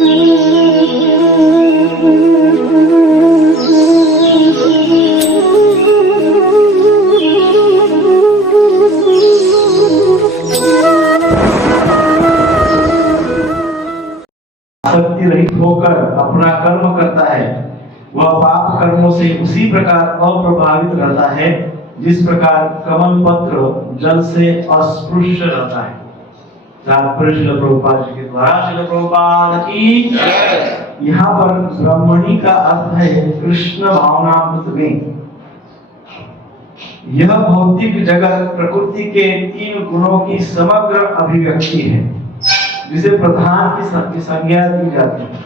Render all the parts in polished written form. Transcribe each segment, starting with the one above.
आसक्ति रहित होकर अपना कर्म करता है, वह पाप कर्मों से उसी प्रकार अप्रभावित रहता है जिस प्रकार कमल पत्र जल से अस्पृश्य रहता है। श्रील प्रभुपाद जी के द्वारा श्रील प्रभुपाद की जय। यहाँ पर ब्रह्मणी का अर्थ है कृष्ण भावनामृत में। यह भौतिक जगत प्रकृति के 3 गुणों की समग्र अभिव्यक्ति है जिसे प्रधान की संज्ञा दी जाती है।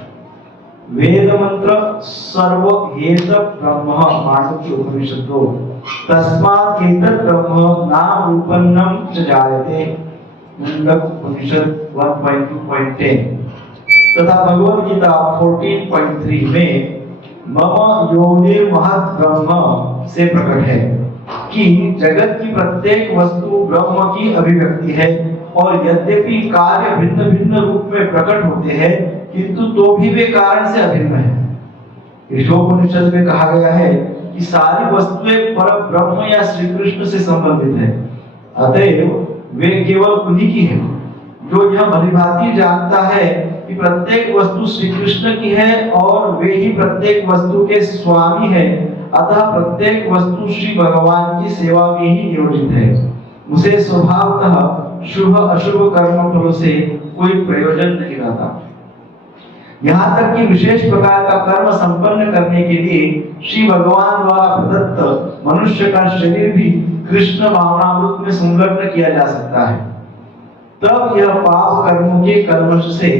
वेद मंत्र सर्व हेत ब्रह्म मांडव्य उपनिषदो तस्मात् हेतत् ब्रह्म नाम रूपन्नम च जायते मुंडक उपनिषद 1.2.10 तथा भगवद गीता 14.3 में मम योनिर महत् ब्रह्म से प्रकट है कि जगत की प्रत्येक वस्तु ब्रह्म की अभिव्यक्ति है और यद्यपि कार्य भिन्न भिन्न रूप में प्रकट होते हैं किंतु तो भी वे कारण से अभिन्न है। ईशोपनिषद में कहा गया है कि सारी वस्तुएं पर ब्रह्म या श्री कृष्ण से संबंधित है, अतएव वे केवल उन्हीं की है। जो यह भलीभांति जानता है कि प्रत्येक वस्तु श्री कृष्ण की है और वे ही प्रत्येक वस्तु के स्वामी है, अतः प्रत्येक वस्तु श्री भगवान की सेवा में ही नियोजित है। उसे स्वभावतः शुभ अशुभ कर्म फलों से कोई प्रयोजन नहीं रहता। यहाँ तक कि विशेष प्रकार का कर्म संपन्न करने के लिए श्री भगवान द्वारा प्रदत्त मनुष्य का शरीर भी कृष्ण भावनामृत में संलग्न किया जा सकता है। तब यह पाप कर्मों के कल्मश से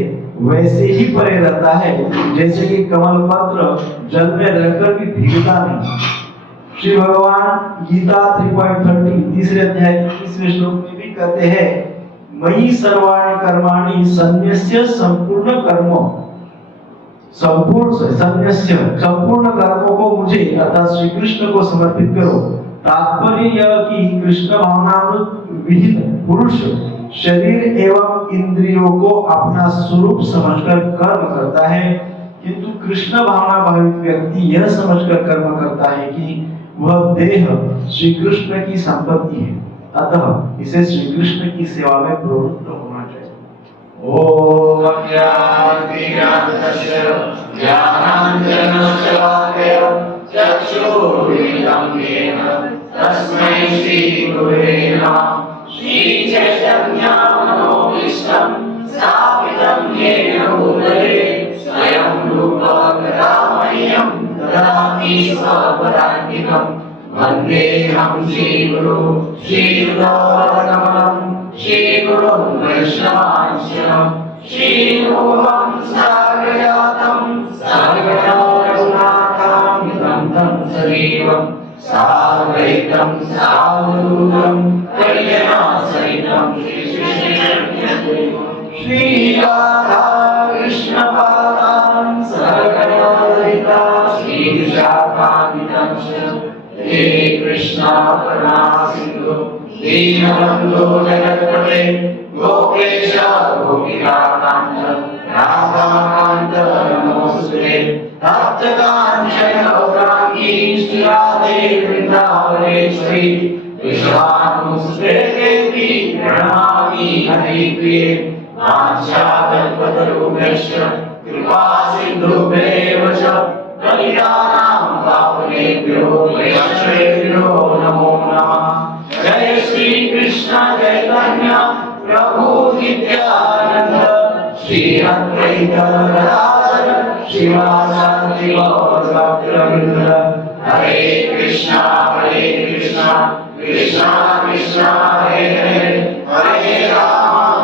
वैसे ही परे रहता है जैसे कि कमल पत्र जल में रहकर भी भीगता नहीं। श्री भगवान गीता 3.30 तीसरे अध्याय के 30वें श्लोक में भी कहते हैं, मयि सर्वाणि कर्माणि सन्न्यस्य संपूर्ण कर्मों को मुझे अर्थात श्री कृष्ण को समर्पित करो। तात्पर्य यह कि कृष्ण भावनामृत विहीन पुरुष शरीर एवं इंद्रियों को अपना स्वरूप समझकर कर्म करता है, किंतु कृष्ण भावना भावित व्यक्ति यह समझकर कर्म करता है कि वह देह श्री कृष्ण की संपत्ति है, अतः इसे श्री कृष्ण की सेवा में प्रवृत्त होना चाहिए। ओम अज्ञानतिमिरान्धस्य ज्ञानाञ्जनशलाकया चक्षुरुन्मीलितं येन तस्मै श्रीगुरवे नमः। श्रीचैतन्यमनोभीष्टं स्थापितं येन भूतले स्वयं रूपः कदा मह्यं ददाति स्वपदान्तिकं। वन्देऽहं श्रीगुरु श्रीयुतावकमलं श्रीगुरुं वैष्णवांश्च श्रीरूपं साग्रजातं साग्रजो रघुनाथामितं तं सजीवं साद्वैतं सावधूतं कल्याणसहितं श्रीराधा कृष्णपादां सकलललिता श्रीविशाखान्वितं हे कृष्णा करुणा सिन्धु दीनबन्धो जगत्पते गोपेश गोपिकान्त राधाकान्त नमोस्तुते। तप्तकाञ्चन गौराङ्गी श्रीराधे वृन्दावनेश्वरी विश्वात्मसुते देवी प्रणमामि हरिप्रिये। वाञ्छाकल्पतरुभ्यश्च कृपा सिन्धुभ्येव च पतितानां पावनेभ्यो वैष्णवेभ्यो नमो नमः। जय श्री कृष्ण चैतन्य प्रभु नित्यानंद श्री अद्वैत गदाधर श्रीवासादि गौर भक्तवृंद। हरे कृष्णा कृष्णा कृष्णा हरे हरे, हरे राम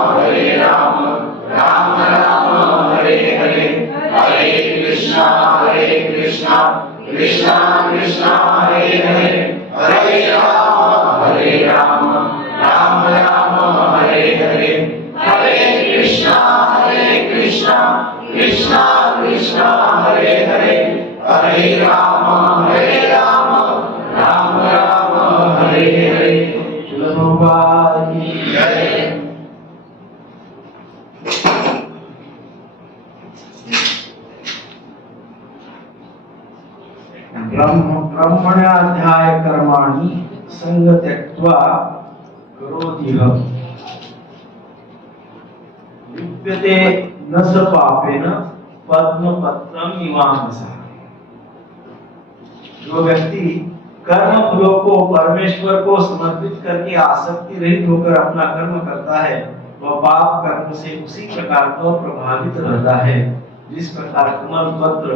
राम राम हरे हरे, हरे कृष्णा कृष्णा कृष्णा हरे हरे, हरे राम राम हरे हरे, हरे कृष्णा कृष्णा कृष्णा हरे हरे, हरे राम राम हरे हरे। श्रील प्रभुपाद की जय। ब्रह्मण्याध्याय कर्माणि संग त्यक्त्वा करोति यः लिप्यते न स पापेन पद्मपत्रम इवांसः। जो व्यक्ति कर्म फलों को परमेश्वर को समर्पित करके आसक्ति रहित होकर अपना कर्म करता है, वह पाप कर्म से उसी प्रकार को प्रभावित रहता है जिस प्रकार कमल पत्र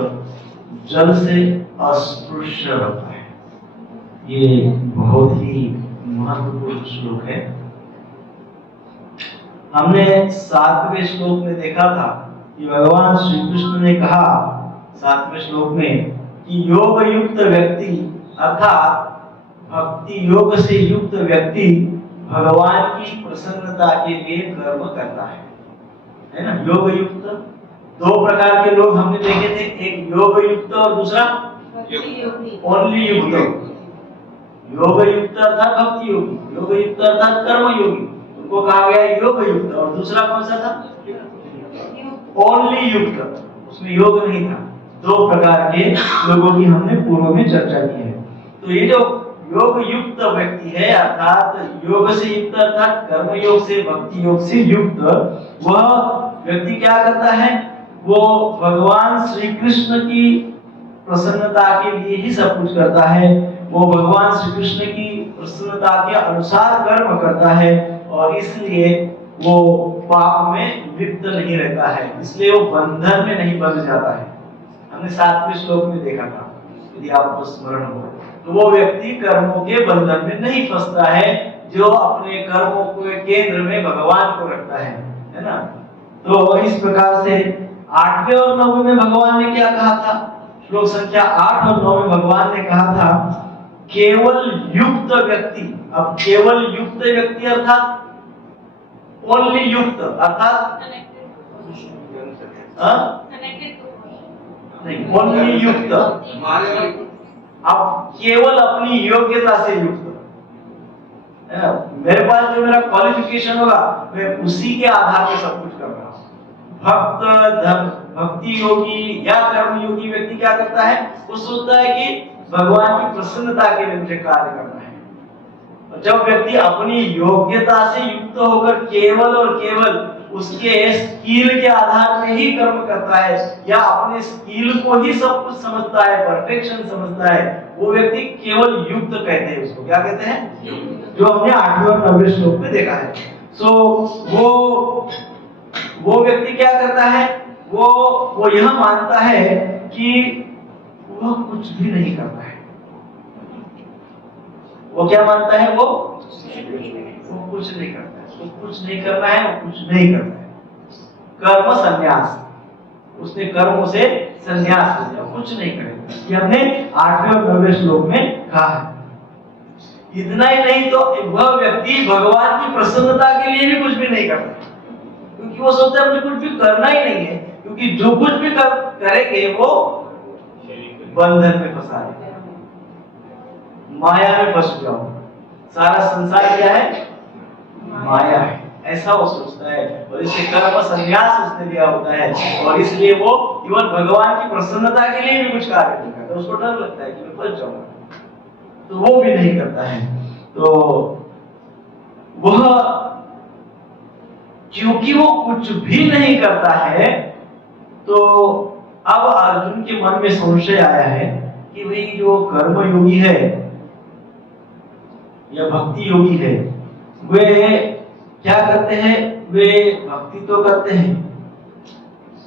जल से अस्पृश्य रहता है। ये बहुत ही महत्वपूर्ण श्लोक है। हमने 7वें श्लोक में देखा था कि भगवान श्री कृष्ण ने कहा 7वें श्लोक में कि योग युक्त व्यक्ति अर्थात भक्ति योग से युक्त व्यक्ति भगवान की प्रसन्नता के लिए कर्म करता है ना। योग युक्त दो प्रकार के लोग हमने देखे थे, एक योग युक्त और दूसरा ओनली युक्त। योग युक्त अर्थात भक्ति योगी, योग युक्त अर्थात कर्म योगी, उनको कहा गया योग युक्त। और दूसरा कौन सा था? ओनली युक्त, उसमें योग नहीं था। दो प्रकार के लोगों की हमने पूर्व में चर्चा की है। तो ये जो योग युक्त व्यक्ति है अर्थात योग से युक्त अर्थात कर्म योग से भक्ति योग से युक्त, वह व्यक्ति क्या करता है? वो भगवान श्री कृष्ण की प्रसन्नता के लिए ही सब कुछ करता है। वो भगवान श्री कृष्ण की प्रसन्नता के अनुसार कर्म करता है और इसलिए वो पाप में लिप्त नहीं रहता है, इसलिए वो बंधन में नहीं बंध जाता है। हमने 7वें श्लोक में देखा था, यदि आपको स्मरण हो तो वो व्यक्ति कर्मों के बंधन में नहीं फंसता है जो अपने कर्मों के केंद्र में भगवान को रखता है ना। तो इस प्रकार से 8वें और 9वें में भगवान ने क्या कहा था? श्लोक संख्या 8 और 9 में भगवान ने कहा था केवल युक्त व्यक्ति। अब केवल युक्त व्यक्ति अर्थात ओनली युक्त अर्थात नहीं, ओनली युक्त। अब केवल अपनी योग्यता से युक्त। मेरे पास जो मेरा क्वालिफिकेशन होगा मैं उसी के आधार पर सब कुछ कर रहा हूँ। भक्ति योगी या कर्म योगी व्यक्ति क्या करता है? वो सोचता है कि भगवान की प्रसन्नता के लिए मुझे कार्य करना है। और जब व्यक्ति अपनी योग्यता से युक्त होकर केवल और केवल उसके स्किल के आधार में ही कर्म करता है या अपने स्किल को ही सब कुछ समझता है, परफेक्शन समझता है, वो व्यक्ति केवल युक्त कहते हैं। उसको क्या कहते हैं? जो हमने 8वें और 9वें श्लोक में देखा है। वो व्यक्ति क्या करता है? वो यह मानता है कि वह कुछ भी नहीं करता है। वो क्या मानता है? वो कुछ नहीं करता है, वो कुछ नहीं करना है, वो कुछ नहीं करता है। कर्म संन्यास, उसने कर्मों से संन्यास ले लिया, कुछ नहीं करेगा। ये हमने 8वें और 9वें श्लोक में कहा है। इतना ही नहीं तो वह व्यक्ति भगवान की प्रसन्नता के लिए भी कुछ भी नहीं करता, क्योंकि वो सोचता है मुझे कुछ भी करना ही नहीं है, क्योंकि जो कुछ भी करेंगे वो बंधन में फंसा देगा, माया में फंस जाओ। सारा संसार क्या है? माया है, ऐसा वो सोचता है। और इससे कर्म संन्यास उसने लिया होता है और इसलिए वो केवल भगवान की प्रसन्नता के लिए भी कुछ कार्य नहीं करता। उसको डर लगता है कि मैं फंस जाऊंगा, तो वो भी नहीं करता है। तो वह क्योंकि वो कुछ भी नहीं करता है, तो अब अर्जुन के मन में संशय आया है कि भाई जो कर्म योगी है या भक्ति योगी है, वे क्या करते हैं? वे भक्ति तो करते हैं,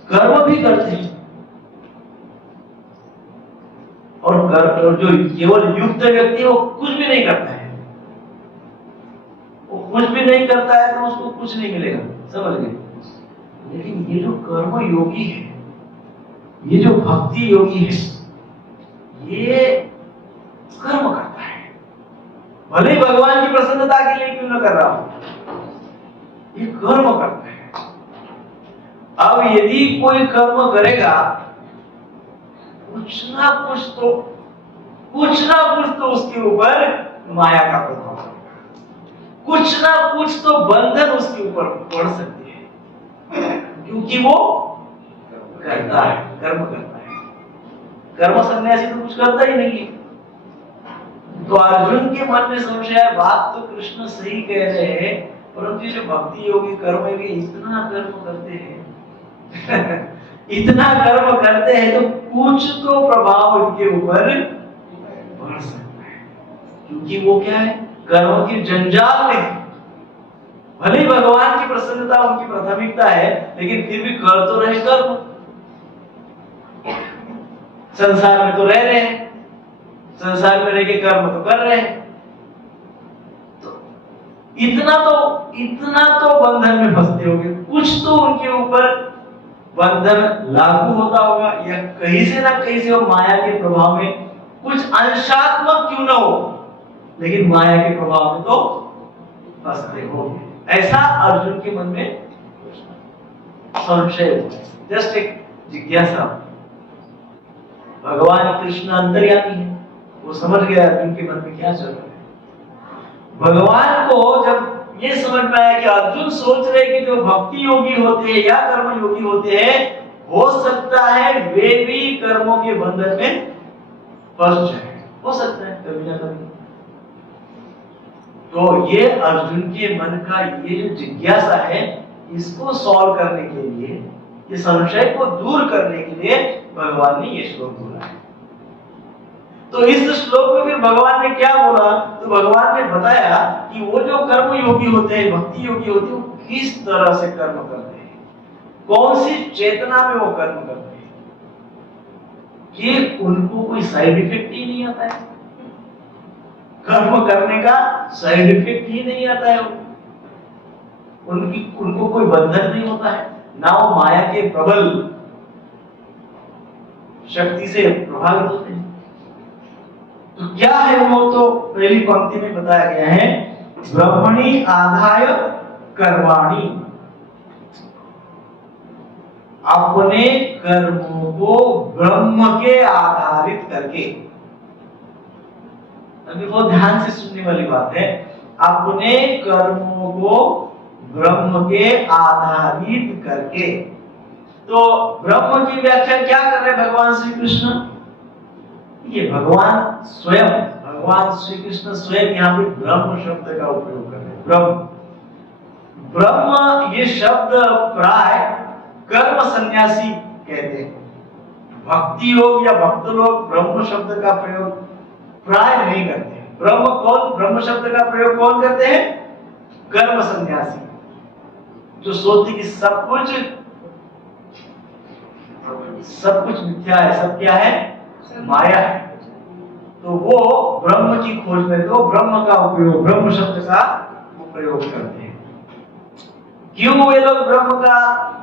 कर्म भी करते हैं, और जो केवल युक्त व्यक्ति है वो कुछ भी नहीं करता है। वो कुछ भी नहीं करता है तो उसको कुछ नहीं मिलेगा, समझ गए? लेकिन ये जो कर्म योगी है, ये जो भक्ति योगी है, ये कर्म करता है, भले ही भगवान की प्रसन्नता के लिए क्यों न कर रहा हो, ये कर्म करता है। अब यदि कोई कर्म करेगा, कुछ ना कुछ तो उसके ऊपर माया का प्रभाव पड़ेगा, कुछ ना कुछ तो बंधन उसके ऊपर पड़ सकती है, क्योंकि वो कर्म करता है, कर्म करता है। कर्म सन्यासी तो कुछ करता ही नहीं है। तो अर्जुन के मन में संशय है, बात तो कृष्ण सही कह रहे हैं, परंतु जो भक्ति योगी कर्म में इतना कर्म करते हैं इतना कर्म करते हैं तो कुछ तो प्रभाव उनके ऊपर पड़ सकता है, क्योंकि वो क्या है, कर्म की जंजाल में है। भले ही भगवान की प्रसन्नता उनकी प्राथमिकता है, लेकिन फिर भी कर तो रहे कर्म, संसार में तो रह रहे हैं, संसार में रह के कर्म तो कर रहे हैं। तो इतना तो बंधन में फंसते होंगे, कुछ तो उनके ऊपर बंधन लागू होता होगा, या कहीं से ना कहीं से वो माया के प्रभाव में, कुछ अंशात्मक क्यों ना हो, लेकिन माया के प्रभाव में तो फंसते होंगे। ऐसा अर्जुन के मन में संशय हुआ, जस्ट एक जिज्ञासा। भगवान कृष्ण अंतर्यामी है, वो समझ गया अर्जुन के मन में क्या चल रहा है। भगवान को जब ये समझ में आया कि अर्जुन सोच रहे कि जो भक्ति योगी होते हैं या कर्म योगी होते हैं, हो सकता है वे भी कर्मों के बंधन में फंस जाए, हो सकता है कभी ना कभी। तो ये अर्जुन के मन का ये जो जिज्ञासा है, इसको सॉल्व करने के लिए, ये संशय को दूर करने के लिए भगवान ने ये श्लोक बोला है। तो इस श्लोक में फिर भगवान ने क्या बोला, तो भगवान ने बताया कि वो जो कर्म योगी होते हैं, भक्ति योगी होते हैं, वो किस तरह से कर्म करते हैं, कौन सी चेतना में वो कर्म करते हैं, कि उनको कोई साइड इफेक्ट ही नहीं आता है, कर्म करने का साइड इफेक्ट ही नहीं आता है, उनको कोई बंधन नहीं होता है, ना वो माया के प्रबल शक्ति से प्रभावित होते हैं। तो क्या है वो, तो पहली पंक्ति में बताया गया है, ब्रह्मणि आधाय कर्माणि, अपने कर्मों को ब्रह्म के आधारित करके। अभी बहुत ध्यान से सुनने वाली बात है, अपने कर्मों को ब्रह्म के आधारित करके। तो ब्रह्म की व्याख्या क्या कर रहे हैं भगवान श्री कृष्ण, ये भगवान स्वयं, भगवान श्री कृष्ण स्वयं यहाँ पे ब्रह्म शब्द का उपयोग कर रहे हैं। ब्रह्म ये शब्द प्राय कर्म सन्यासी कहते हैं, भक्ति योग या भक्त लोग ब्रह्म शब्द का प्रयोग प्राय नहीं करते हैं। ब्रह्म शब्द का प्रयोग कौन करते हैं, कर्म सन्यासी, जो सोचते कि सब कुछ मिथ्या है, सब क्या है, माया है। तो वो ब्रह्म की खोज में तो ब्रह्म का उपयोग, ब्रह्म शब्द का प्रयोग करते हैं। क्यों वे लोग ब्रह्म का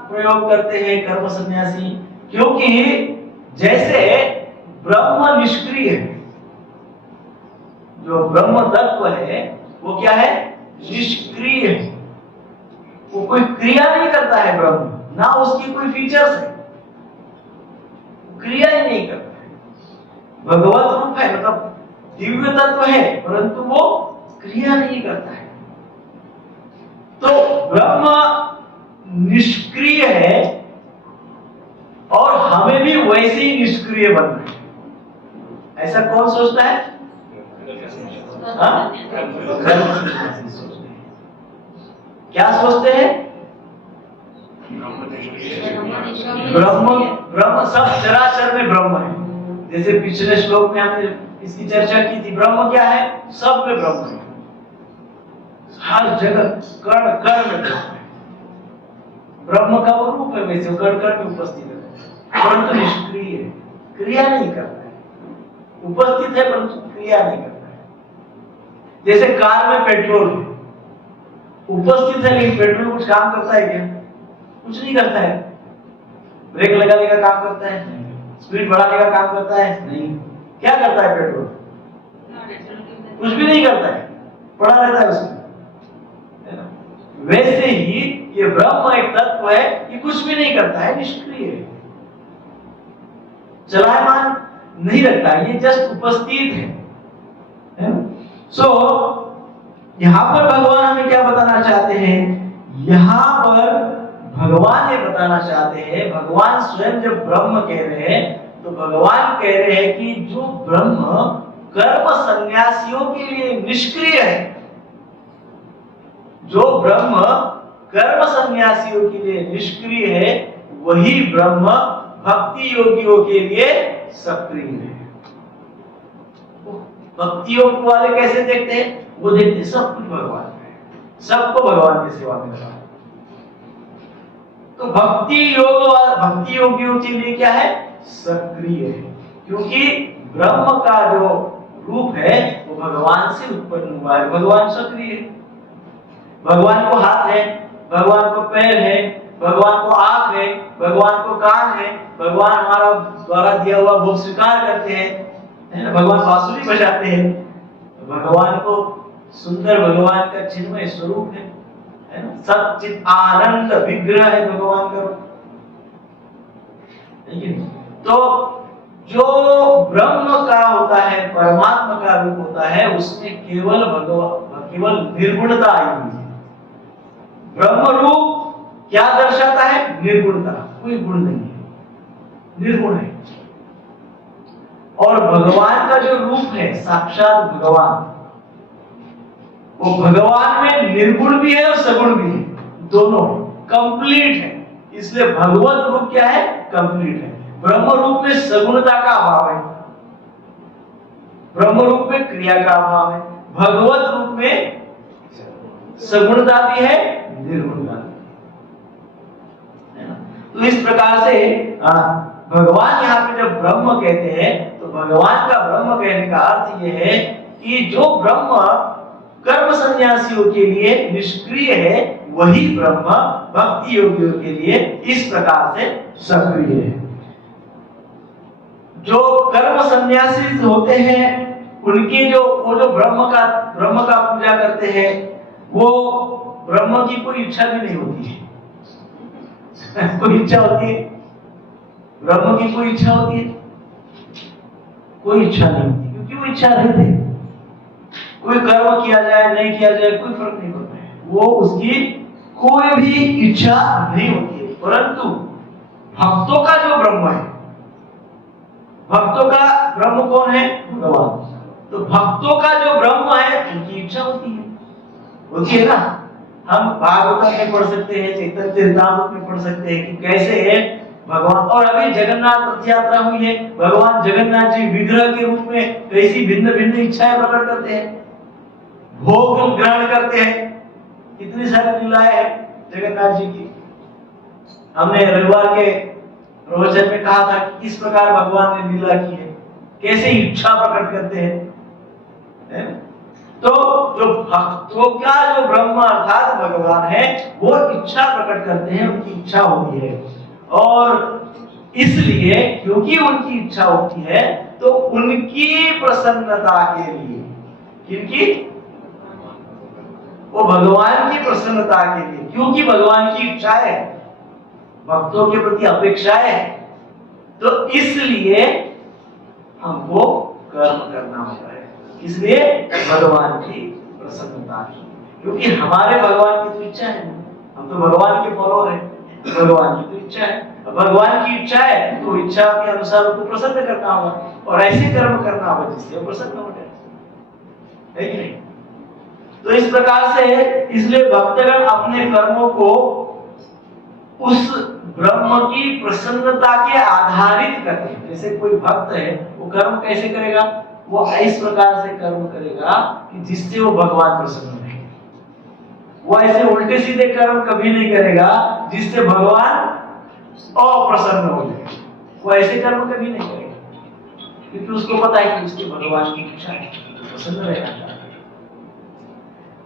प्रयोग करते हैं कर्म सन्यासी, क्योंकि जैसे ब्रह्म निष्क्रिय है, जो ब्रह्म तत्व है वो क्या है, निष्क्रिय है, वो कोई क्रिया नहीं करता है ब्रह्म, ना उसकी कोई फीचर्स है, क्रिया ही नहीं करता है। भगवत रूप है, मतलब दिव्य तत्व है, परंतु वो क्रिया नहीं करता है। तो ब्रह्म निष्क्रिय है और हमें भी वैसे ही निष्क्रिय बनना है, ऐसा कौन सोचता है, क्या सोचते हैं, ब्रह्म सब चराचर में ब्रह्म है। जैसे पिछले श्लोक में हमने इसकी चर्चा की थी, ब्रह्म क्या है, सब में ब्रह्म है, हर जगह कण कण में ब्रह्म है। ब्रह्म का वो रूप है, वैसे कण कण में उपस्थित है, परंतु निष्क्रिय है, क्रिया नहीं करता है, उपस्थित है परंतु क्रिया नहीं करता है। जैसे कार में पेट्रोल है, उपस्थित है लेकिन पेट्रोल कुछ काम करता है क्या, कुछ नहीं करता है। ब्रेक लगाने का काम करता है, स्पीड बढ़ाने का काम करता है, नहीं। क्या करता है पेट्रोल, कुछ भी नहीं करता है, पड़ा रहता है उसमें, है ना। वैसे ही ये ब्रह्म एक तत्व है, ये कुछ भी नहीं करता है, निष्क्रिय है, चलायमान नहीं रखता है, ये जस्ट उपस्थित है ना। सो यहां पर भगवान हमें क्या बताना चाहते हैं, यहां पर भगवान ये बताना चाहते हैं, भगवान स्वयं जब ब्रह्म कह रहे हैं तो भगवान कह रहे हैं कि जो ब्रह्म कर्म सन्यासियों के लिए निष्क्रिय है, जो ब्रह्म कर्म सन्यासियों के लिए निष्क्रिय है, वही ब्रह्म भक्ति योगियों के लिए सक्रिय है। भक्ति योग वाले कैसे देखते हैं? वो देखते हैं सब कुछ भगवान है, सबको भगवान की सेवा में लगा। तो भक्ति योगियों के लिए क्या है? सक्रिय है, क्योंकि ब्रह्म का जो रूप है वो भगवान से उत्पन्न हुआ है। भगवान सक्रिय है, भगवान को हाथ है, भगवान को पैर है, भगवान को आंख है, भगवान को कान है, भगवान हमारा द्वारा दिया हुआ भोग स्वीकार करते हैं, भगवान बांसुरी बजाते हैं, भगवान को सुंदर भगवान का चिन्मय स्वरूप है ना, सच्चित आनंद विग्रह है भगवान का। तो जो ब्रह्म का होता है, परमात्मा का रूप होता है, उसमें केवल निर्गुणता आई हुई है। ब्रह्म रूप क्या दर्शाता है? निर्गुणता, कोई गुण नहीं है, निर्गुण है। और भगवान का जो रूप है साक्षात भगवान, वो भगवान में निर्गुण भी है और सगुण भी है, दोनों कंप्लीट है। इसलिए भगवत रूप क्या है? कंप्लीट है। ब्रह्म रूप में सगुणता का अभाव है, ब्रह्म रूप में क्रिया का अभाव है, भगवत रूप में सगुणता भी है, निर्गुणता भी है। तो इस प्रकार से भगवान यहाँ पे जब ब्रह्म कहते हैं तो भगवान का ब्रह्म कहने का अर्थ यह है कि जो ब्रह्म कर्म सन्यासियों के लिए निष्क्रिय है, वही ब्रह्म भक्ति योगियों के लिए इस प्रकार से सक्रिय है। जो कर्म सन्यासी होते हैं उनकी वो जो ब्रह्म का पूजा करते हैं, वो ब्रह्म की कोई इच्छा भी नहीं होती है। कोई इच्छा होती है? ब्रह्म की कोई इच्छा होती है? कोई इच्छा नहीं होती, क्योंकि वो इच्छा रहित है। कोई कर्म किया जाए नहीं किया जाए कोई फर्क नहीं पड़ता है, वो उसकी कोई भी इच्छा नहीं होती है। परंतु भक्तों का जो ब्रह्म है, भक्तों का ब्रह्म कौन है? भगवान। तो भक्तों का जो ब्रह्म है उनकी इच्छा होती है ना। हम भागवत में पढ़ सकते हैं, चैतन्य चरितामृत में पढ़ सकते हैं कि कैसे है भगवान। और अभी जगन्नाथ रथ यात्रा हुई है, भगवान जगन्नाथ जी विग्रह के रूप में कैसी भिन्न भिन्न इच्छाएं प्रकट करते हैं, भोग ग्रहण करते हैं। कितनी सारी लीलाएं हैं जगन्नाथ जी की। हमने रविवार के प्रवचन में कहा था कि किस प्रकार भगवान ने लीला की है, कैसे इच्छा प्रकट करते हैं। तो जो भक्तों का जो ब्रह्म अर्थात भगवान है, वो इच्छा प्रकट करते हैं, उनकी इच्छा होती है। और इसलिए क्योंकि उनकी इच्छा होती है तो उनकी प्रसन्नता के लिए, किनकी? वो भगवान की प्रसन्नता के लिए, क्योंकि भगवान की इच्छा है, भक्तों के प्रति अपेक्षाएं है, तो इसलिए हमको कर्म करना होता है। इसलिए भगवान की प्रसन्नता की, क्योंकि हमारे भगवान की तो इच्छा है, हम तो भगवान के फॉलोअर हैं, भगवान की तो इच्छा है। भगवान की इच्छा है तो इच्छा के अनुसार उसको प्रसन्न करना होगा और ऐसे कर्म करना होगा जिससे वो प्रसन्न हो जाए, है कि नहीं? तो इस प्रकार से इसलिए भक्तगण अपने कर्मों को उस ब्रह्म की प्रसन्नता के आधारित करते हैं। जैसे कोई भक्त है, वो कर्म कैसे करेगा? वो इस प्रकार से कर्म करेगा कि जिससे वो भगवान प्रसन्न रहे। वो ऐसे उल्टे सीधे कर्म कभी नहीं करेगा जिससे भगवान अप्रसन्न हो जाए। वो ऐसे कर्म कभी नहीं करेगा, क्योंकि उसको पता है कि उसके भगवान की इच्छा है, तो प्रसन्न रहना चाहता है।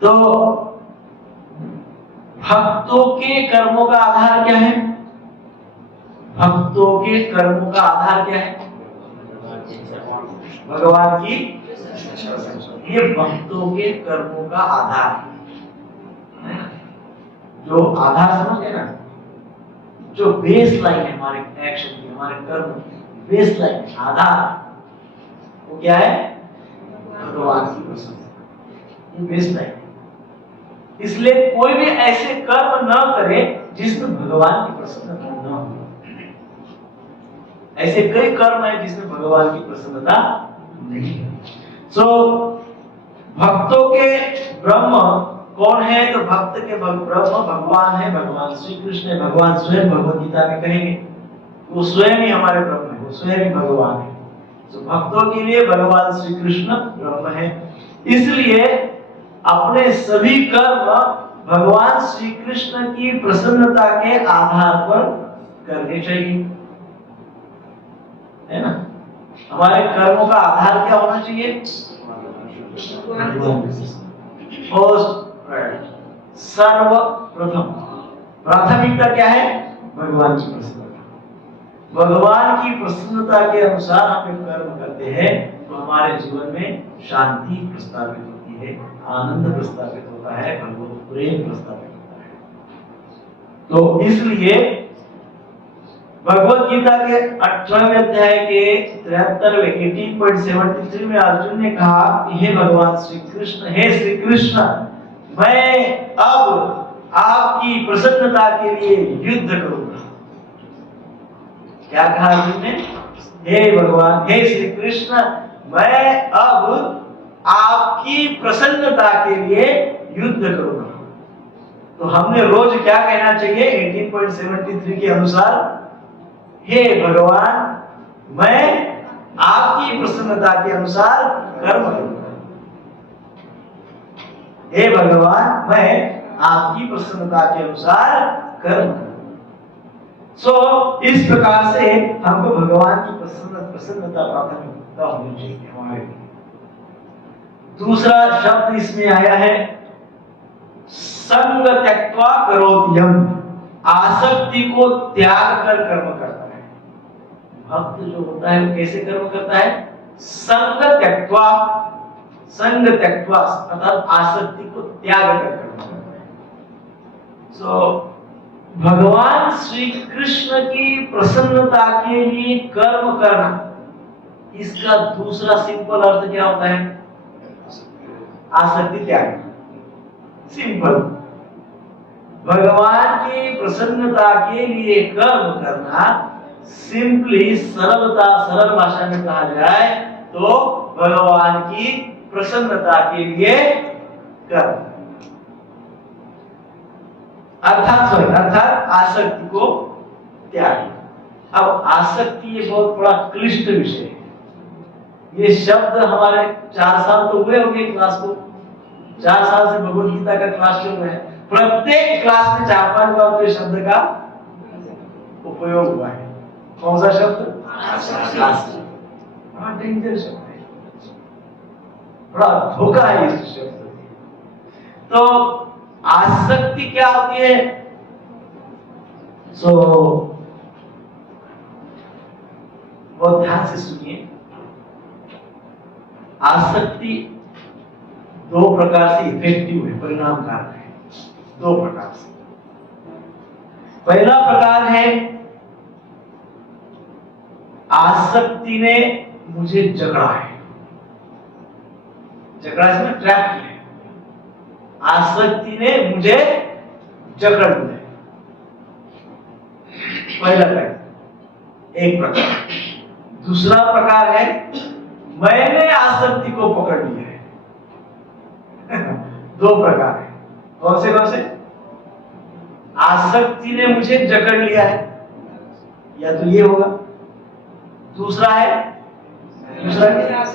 तो भक्तों के कर्मों का आधार क्या है? भक्तों के कर्मों का आधार क्या है? भगवान की। ये भक्तों के कर्मों का आधार है। जो आधार समझे ना, जो बेस लाइन है हमारे एक्शन की, हमारे कर्म की बेस लाइन, आधार, वो क्या है? भगवान की प्रसन्नता, ये बेस लाइन। इसलिए कोई भी ऐसे कर्म न करे जिसमें भगवान की प्रसन्नता न हो। ऐसे कई कर्म है जिसमें भगवान की प्रसन्नता नहीं है। सो भक्तों के ब्रह्म कौन है? तो भक्त के ब्रह्म भगवान है, भगवान श्री कृष्ण है। भगवान स्वयं भगवद गीता में कहेंगे वो स्वयं ही हमारे ब्रह्म है, वो स्वयं ही भगवान है। तो भक्तों के लिए भगवान श्री कृष्ण ब्रह्म है। इसलिए अपने सभी कर्म भगवान श्री कृष्ण की प्रसन्नता के आधार पर करने चाहिए, है ना। हमारे कर्मों का आधार क्या होना चाहिए? सर्वप्रथम प्राथमिकता क्या है? भगवान की प्रसन्नता। भगवान की प्रसन्नता के अनुसार हम कर्म करते हैं तो हमारे जीवन में शांति प्रस्तावित होती है, आनंद प्रस्तावित होता है, भगवत प्रेम प्रस्तावित होता है। तो इसलिए भगवत गीता के 18वें अध्याय के 73वें 18.73 में अर्जुन ने कहा, हे भगवान श्री कृष्ण, हे श्री कृष्ण, मैं अब आपकी प्रसन्नता के लिए युद्ध करूंगा। क्या कहा अर्जुन ने? हे भगवान, हे श्री कृष्ण, मैं अब आपकी प्रसन्नता के लिए युद्ध करूंगा। तो हमने रोज क्या कहना चाहिए? 18.73 के अनुसार, हे भगवान, मैं आपकी प्रसन्नता के अनुसार कर्म करूंगा। हे भगवान, मैं आपकी प्रसन्नता के अनुसार कर्म करूंगा। इस प्रकार से हमको भगवान की प्रसन्नता प्राथमिकता होनी चाहिए हमारे लिए। दूसरा शब्द इसमें आया है संग त्यक्त्वा करोत्यम, आसक्ति को त्याग कर कर्म करता है। भक्त जो होता है वो कैसे कर्म करता है? संग त्यक्त्वा अर्थात आसक्ति को त्याग कर कर्म करता है। भगवान श्री कृष्ण की प्रसन्नता के लिए कर्म करना, इसका दूसरा सिंपल अर्थ क्या होता है? आसक्ति त्याग। सिंपल, भगवान की प्रसन्नता के लिए कर्म करना, सिंपली सरल भाषा में कहा जाए तो भगवान की प्रसन्नता के लिए कर्म, अर्थात आसक्ति को त्याग। अब आसक्ति ये बहुत बड़ा क्लिष्ट विषय है। ये शब्द हमारे 4 साल तो हुए होंगे क्लास को, 4 साल से भगवद गीता का क्लास चल रहा है। प्रत्येक क्लास में 4-5 बार तो इस शब्द का उपयोग हुआ है। कौन सा शब्द? आसक्ति। बड़ा डेंजर शब्द है, बड़ा धोखा है इस शब्द। तो आसक्ति क्या होती है? बहुत ध्यान से सुनिए। आसक्ति 2 प्रकार से इफेक्टिव है, परिणामकारक है। 2 प्रकार से। पहला प्रकार है, आसक्ति ने मुझे जकड़ा है, जकड़ा इसमें ट्रैप किया है। आसक्ति ने मुझे जकड़ लिया है, पहला प्रकार, एक प्रकार। दूसरा प्रकार है, मैंने आसक्ति को पकड़ लिया है। 2 प्रकार है। कौन से? आसक्ति ने मुझे जकड़ लिया है, या तो ये होगा। दूसरा है,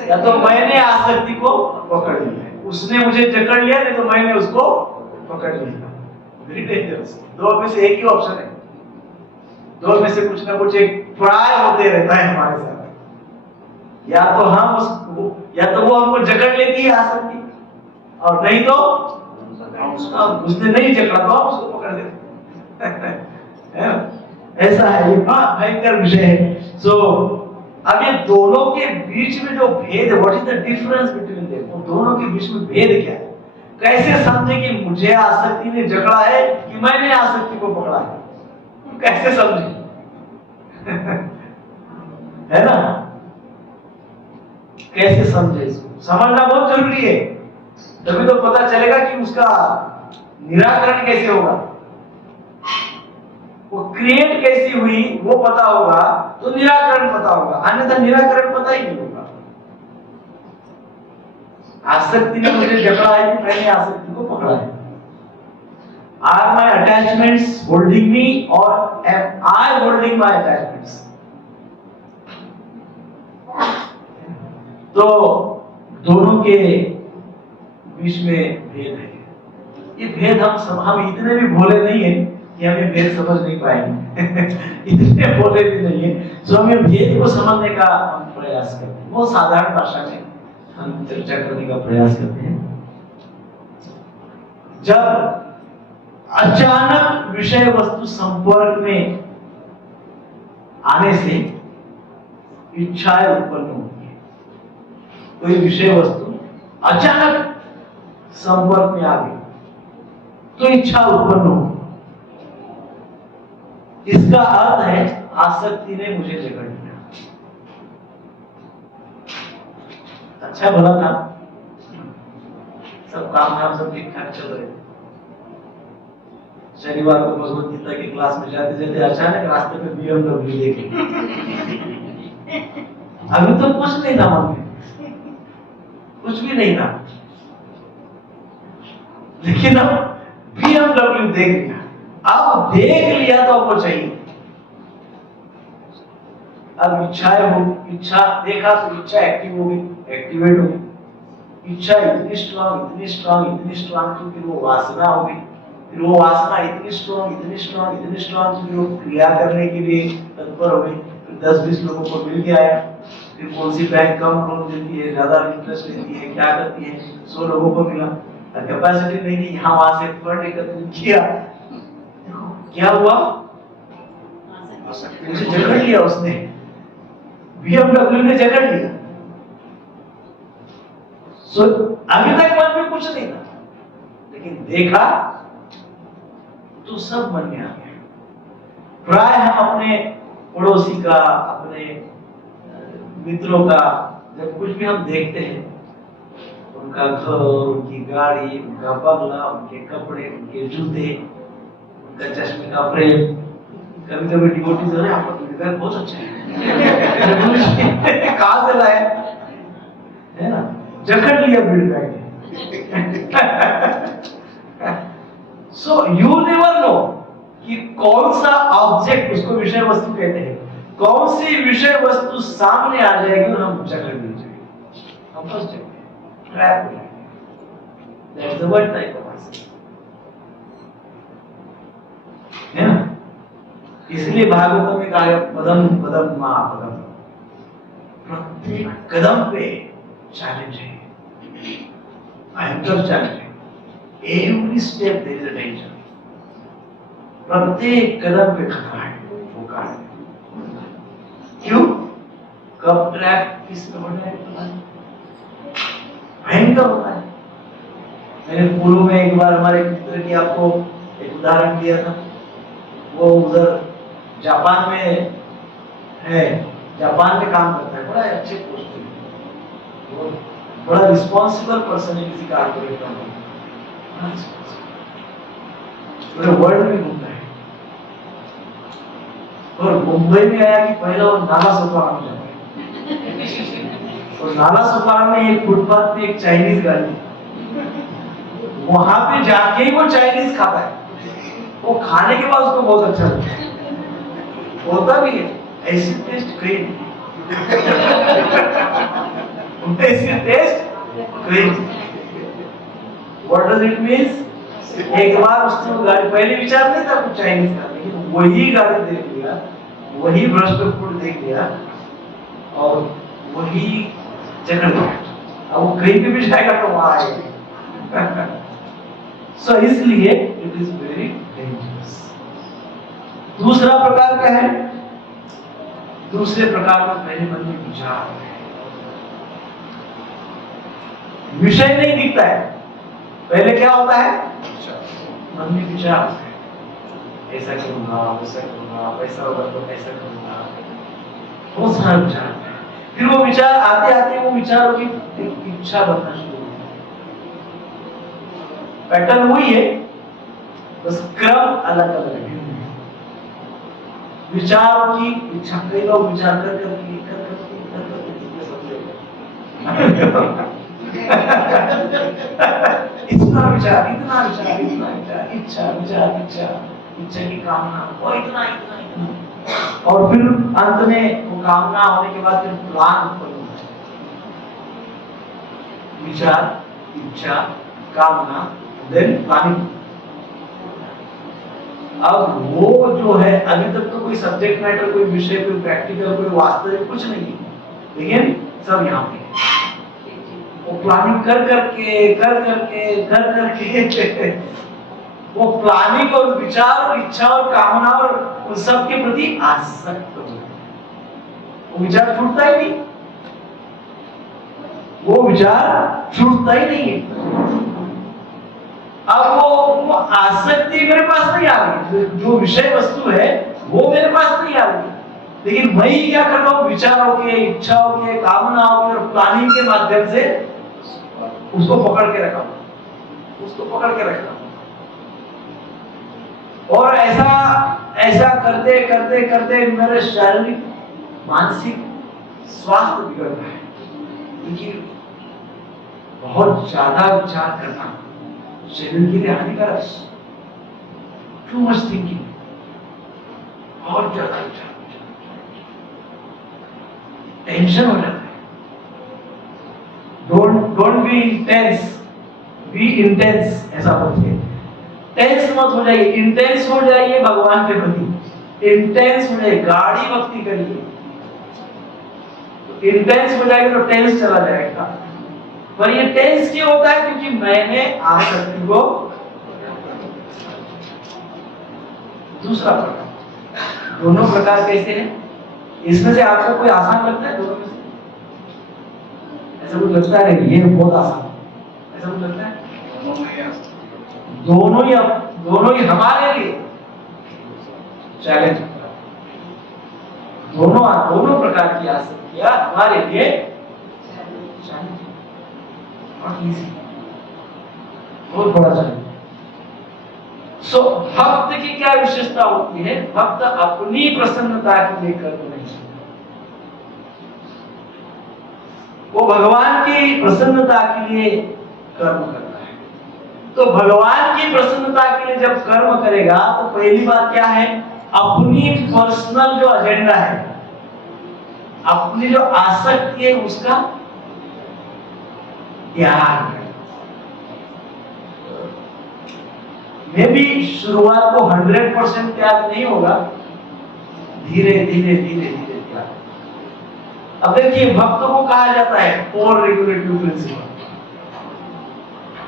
या तो मैंने आसक्ति को पकड़ लिया है, उसने मुझे जकड़ लिया, नहीं तो मैंने उसको पकड़ लिया। Very dangerous. 2 में से एक ही ऑप्शन है। 2 में से कुछ ना कुछ एक प्राय होते रहता है हमारे साथ। या तो हम वो हमको जकड़ लेती है आसक्ति, और नहीं तो उसने नहीं जकड़ा तो हम उसको पकड़ लेते। ऐसा है, ये भयंकर विषय है। अब ये दोनों के बीच में जो भेद है, what is the difference between them? वो दोनों के बीच में भेद क्या है? कैसे समझे कि मुझे आसक्ति ने जकड़ा है कि मैंने आसक्ति को पकड़ा है? कैसे समझे? है ना? कैसे समझे इसको? समझना बहुत जरूरी है, तभी तो पता चलेगा कि उसका निराकरण कैसे होगा। क्रिएट कैसी हुई वो पता होगा तो निराकरण पता होगा, अन्यथा निराकरण पता ही नहीं होगा। आसक्ति ने मुझे जकड़ा है कि मैंने आसक्ति को पकड़ा है। Are my attachments holding me और am I holding my attachments? तो दोनों के बीच में भेद है। ये भेद हम इतने भी भोले नहीं है कि हमें भेद समझ नहीं पाएंगे इतने भोले भी नहीं है, तो हमें भेद को समझने का हम प्रयास करते हैं, बहुत साधारण भाषा में हम चर्चा करने का प्रयास करते हैं। जब अचानक विषय वस्तु संपर्क में आने से इच्छाएं उत्पन्न होती है। कोई विषय वस्तु अचानक संपर्क में आ गई तो इच्छा उत्पन्न हो, इसका अर्थ है आसक्ति ने मुझे जकड़ लिया। अच्छा भला था, सब काम धाम सब ठीक ठाक चल रहे थे। शनिवार को भगवत गीता की क्लास में जाते जाते अचानक रास्ते में BMW देखे। अभी तो कुछ नहीं था मन में, कुछ भी नहीं था, लेकिन अब BMW देख लिया। अब देख लिया तो आपको चाहिए। अब इच्छाएं हो, इच्छा देखा तो इच्छा एक्टिव हो गई, एक्टिवेट हो गई। इच्छा इतनी स्ट्रांग कि फिर वो वासना हो गई। फिर वो वासना इतनी स्ट्रांग कि वो क्रिया करने के लिए तत्पर हो गई। फिर 10-20 लोगों को मिल के आया। फिर कौन सी बैंक कम लोन देती है, ज्यादा इंटरेस्ट लेती है, क्या करती है, 100 लोगों को मिला। कैपेसिटी नहीं थी, यहाँ वहां से फंड एकत्रित किया। क्या हुआ? मुझे जकड़ लिया उसने, BMW ने जकड़ लिया। सो अभी तक मन में कुछ नहीं था, लेकिन देखा तो सब मन में आ गया। प्राय हम अपने पड़ोसी का, अपने मित्रों का जब कुछ भी हम देखते हैं, उनका घर, उनकी गाड़ी, उनका बंगला, उनके कपड़े, उनके जूते, उनका चश्मे का फ्रेम, कभी-कभी डिवोटीज है आपका तो घर बहुत अच्छा है कहां से लाया, है ना, जकड़ लिया build bag. So you never know कि कौन सा ऑब्जेक्ट, उसको विषय वस्तु कहते हैं, कौन सी विषय वस्तु सामने आ जाएगी और हम जकड़ ली जाएगी, हम फंस जाएंगे, ट्रैप हो जाएंगे। That's the word type of आसक्ति, है ना। इसलिए भागवत में कहा है पदम पदम मा पदम, प्रत्येक कदम पे चैलेंज है, भयंकर चैलेंज है। Every step there is a danger, प्रत्येक कदम पे खतरा है, धोखा है। क्यों? कब ट्रैप किसमें बढ़ जाएगा, भयंकर होता है। मैंने पूर्व में एक बार हमारे मित्र की आपको एक उदाहरण दिया था। वो उधर जापान में है, जापान में काम करता है, बड़ा अच्छे पोस्ट पे, वो बड़ा रिस्पॉन्सिबल पर्सन है किसी कारपोरेट कंपनी, पूरे वर्ल्ड में घूमता है। और मुंबई में आया कि पहला वो नाला सोपारा में जाता है, और नाला सोपारा में एक फुटपाथ पे एक चाइनीज गाड़ी, वहां पे जाके ही वो चाइनीज खाता है। वो खाने के बाद उसको बहुत अच्छा लगता है, होता भी है, ऐसी टेस्ट कहीं ऐसी टेस्ट कहीं। What does it means? एक बार उसने वो गाड़ी, पहले विचार नहीं था कुछ चाइनीज का, लेकिन वही गाड़ी देख लिया, वही भ्रष्ट फूड देख लिया और वही जकड़ लिया। अब वो कहीं पे भी जाएगा तो वहां आएगा। सो इसलिए इट इज वेरी डेंजरस। दूसरा प्रकार क्या है? दूसरे प्रकार में मेरे मन में विचार है, विषय नहीं दिखता है, पहले क्या होता है? मन में विचार है, ऐसा करूंगा, वैसा करूंगा, पैसा होगा तो ऐसा करूंगा, बहुत सारा विचार है। फिर वो विचार आते आते वो विचारों की इच्छा बनना शुरू होती है। पैटर्न वही है, बस क्रम अलग अलग है। विचारों की इच्छा। कई लोग विचार कर करके इतना विचार, इच्छा की कामना, वो इतना इतना इतना, और फिर अंत में वो कामना होने के बाद फिर प्लान उत्पन्न होता है। विचार, इच्छा, कामना, देन प्लानिंग। अब वो जो है, अभी तक तो कोई सब्जेक्ट मैटर, कोई विषय, कोई प्रैक्टिकल, कोई वास्तविक कुछ नहीं है, लेकिन सब यहाँ पे वो प्लानिंग कर करके वो प्लानिंग और विचार और इच्छा और कामना और उन सब के प्रति आसक्त हो जाए। वो विचार छूटता ही नहीं, वो विचार छूटता ही नहीं है। अब वो आसक्ति मेरे पास नहीं आ रही, जो विषय वस्तु है वो मेरे पास नहीं आ रही, लेकिन मैं ही क्या कर रहा हूँ, विचारों के, इच्छाओं के, कामनाओं के और प्लानिंग के माध्यम से उसको पकड़ के रखा हूं। और ऐसा करते करते करते मेरे शारीरिक मानसिक स्वास्थ्य बिगड़ रहा है, क्योंकि बहुत ज्यादा विचार करना शरीर के लिए हानिकारक। टू मच थिंकिंग, बहुत ज्यादा विचार, टेंशन हो जाता है। Don't be intense, be intense, ऐसा बोलते हैं। टेंस मत हो जाइए, इंटेंस हो जाइए भगवान के प्रति। इंटेंस हो जाइए, गाढ़ी भक्ति करिए। तो इंटेंस हो जाएगा तो टेंस चला जाएगा। पर ये टेंस क्यों होता है? क्योंकि मैंने आसक्ति को, दूसरा प्रकार, दोनों प्रकार कैसे हैं? इसमें से आपको कोई आसान लगता है? दोनों में से ऐसा कुछ लगता है? ये बहुत आसान, ऐसा कुछ लगता है? दोनों ही हमारे लिए चैलेंज। दोनों प्रकार की आसक्तियां हमारे लिए चैलेंज, बहुत बड़ा चैलेंज। सो भक्त की क्या विशेषता होती है? भक्त अपनी प्रसन्नता के लिए कर्म नहीं करता, वो भगवान की प्रसन्नता के लिए कर्म करता है। तो भगवान की प्रसन्नता के लिए जब कर्म करेगा तो पहली बात क्या है? अपनी पर्सनल जो एजेंडा है, अपनी जो आसक्ति है, उसका त्याग है। मे भी शुरुआत को 100% त्याग नहीं होगा, धीरे धीरे त्याग। अब देखिए, भक्तों को कहा जाता है फोर रेगुलेटरी प्रिंसिपल: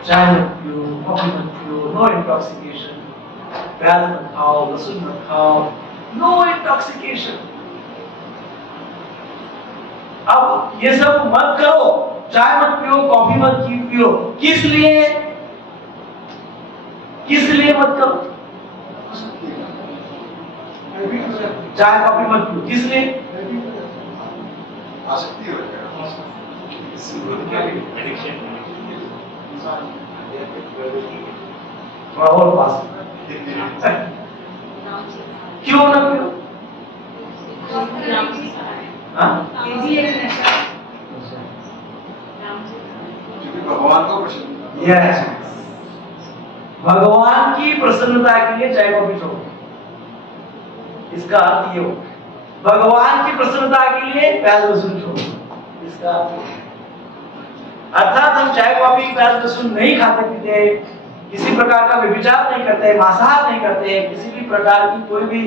चाय मत पियो, कॉफी मत पियो, नो इंटॉक्सिकेशन, प्याज मत खाओ, लहसुन मत खाओ, नो इंटॉक्सिकेशन। अब ये सब मत करो, चाय मत पियो, कॉफी मत पियो, किस लिए मत करो? चाय कॉफी मत पियो, किस लिए? आसक्ति हो जाएगा। और पास क्यों ना पियो? भगवान को प्रसन्न, यस, भगवान की प्रसन्नता के लिए चाय कॉफी छोड़ो। इसका अर्थ ये हो, भगवान की प्रसन्नता के लिए प्याज लहसुन छोड़ो। इसका अर्थात हम चाय कॉफी प्याज लहसुन नहीं खाते पीते, किसी प्रकार का व्यभिचार नहीं करते, मांसाहार नहीं करते, किसी भी प्रकार की कोई भी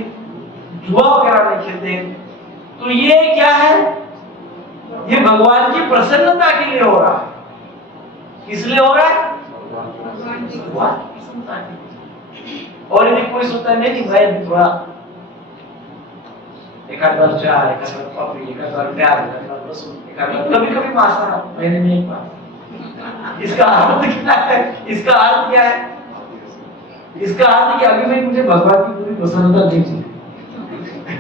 जुआ वगैरह नहीं खेलते, तो ये क्या है? ये भगवान की प्रसन्नता के लिए हो रहा है। किस लिए हो रहा है? भगवान की प्रसन्नता के लिए। और यदि कोई सोचता है नहीं भाई थोड़ा एक आध बार चाय, एक आध बार कॉफी, एक आध बार प्याज, एक आध बार लहसुन, एक आध बार कभी-कभी मांसाहार, महीने में एक बार, इसका अर्थ क्या है? इसका अर्थ क्या है? इसका अर्थ कि अभी मैं मुझे भगवान की पूरी प्रसन्नता नहीं चाहिए। I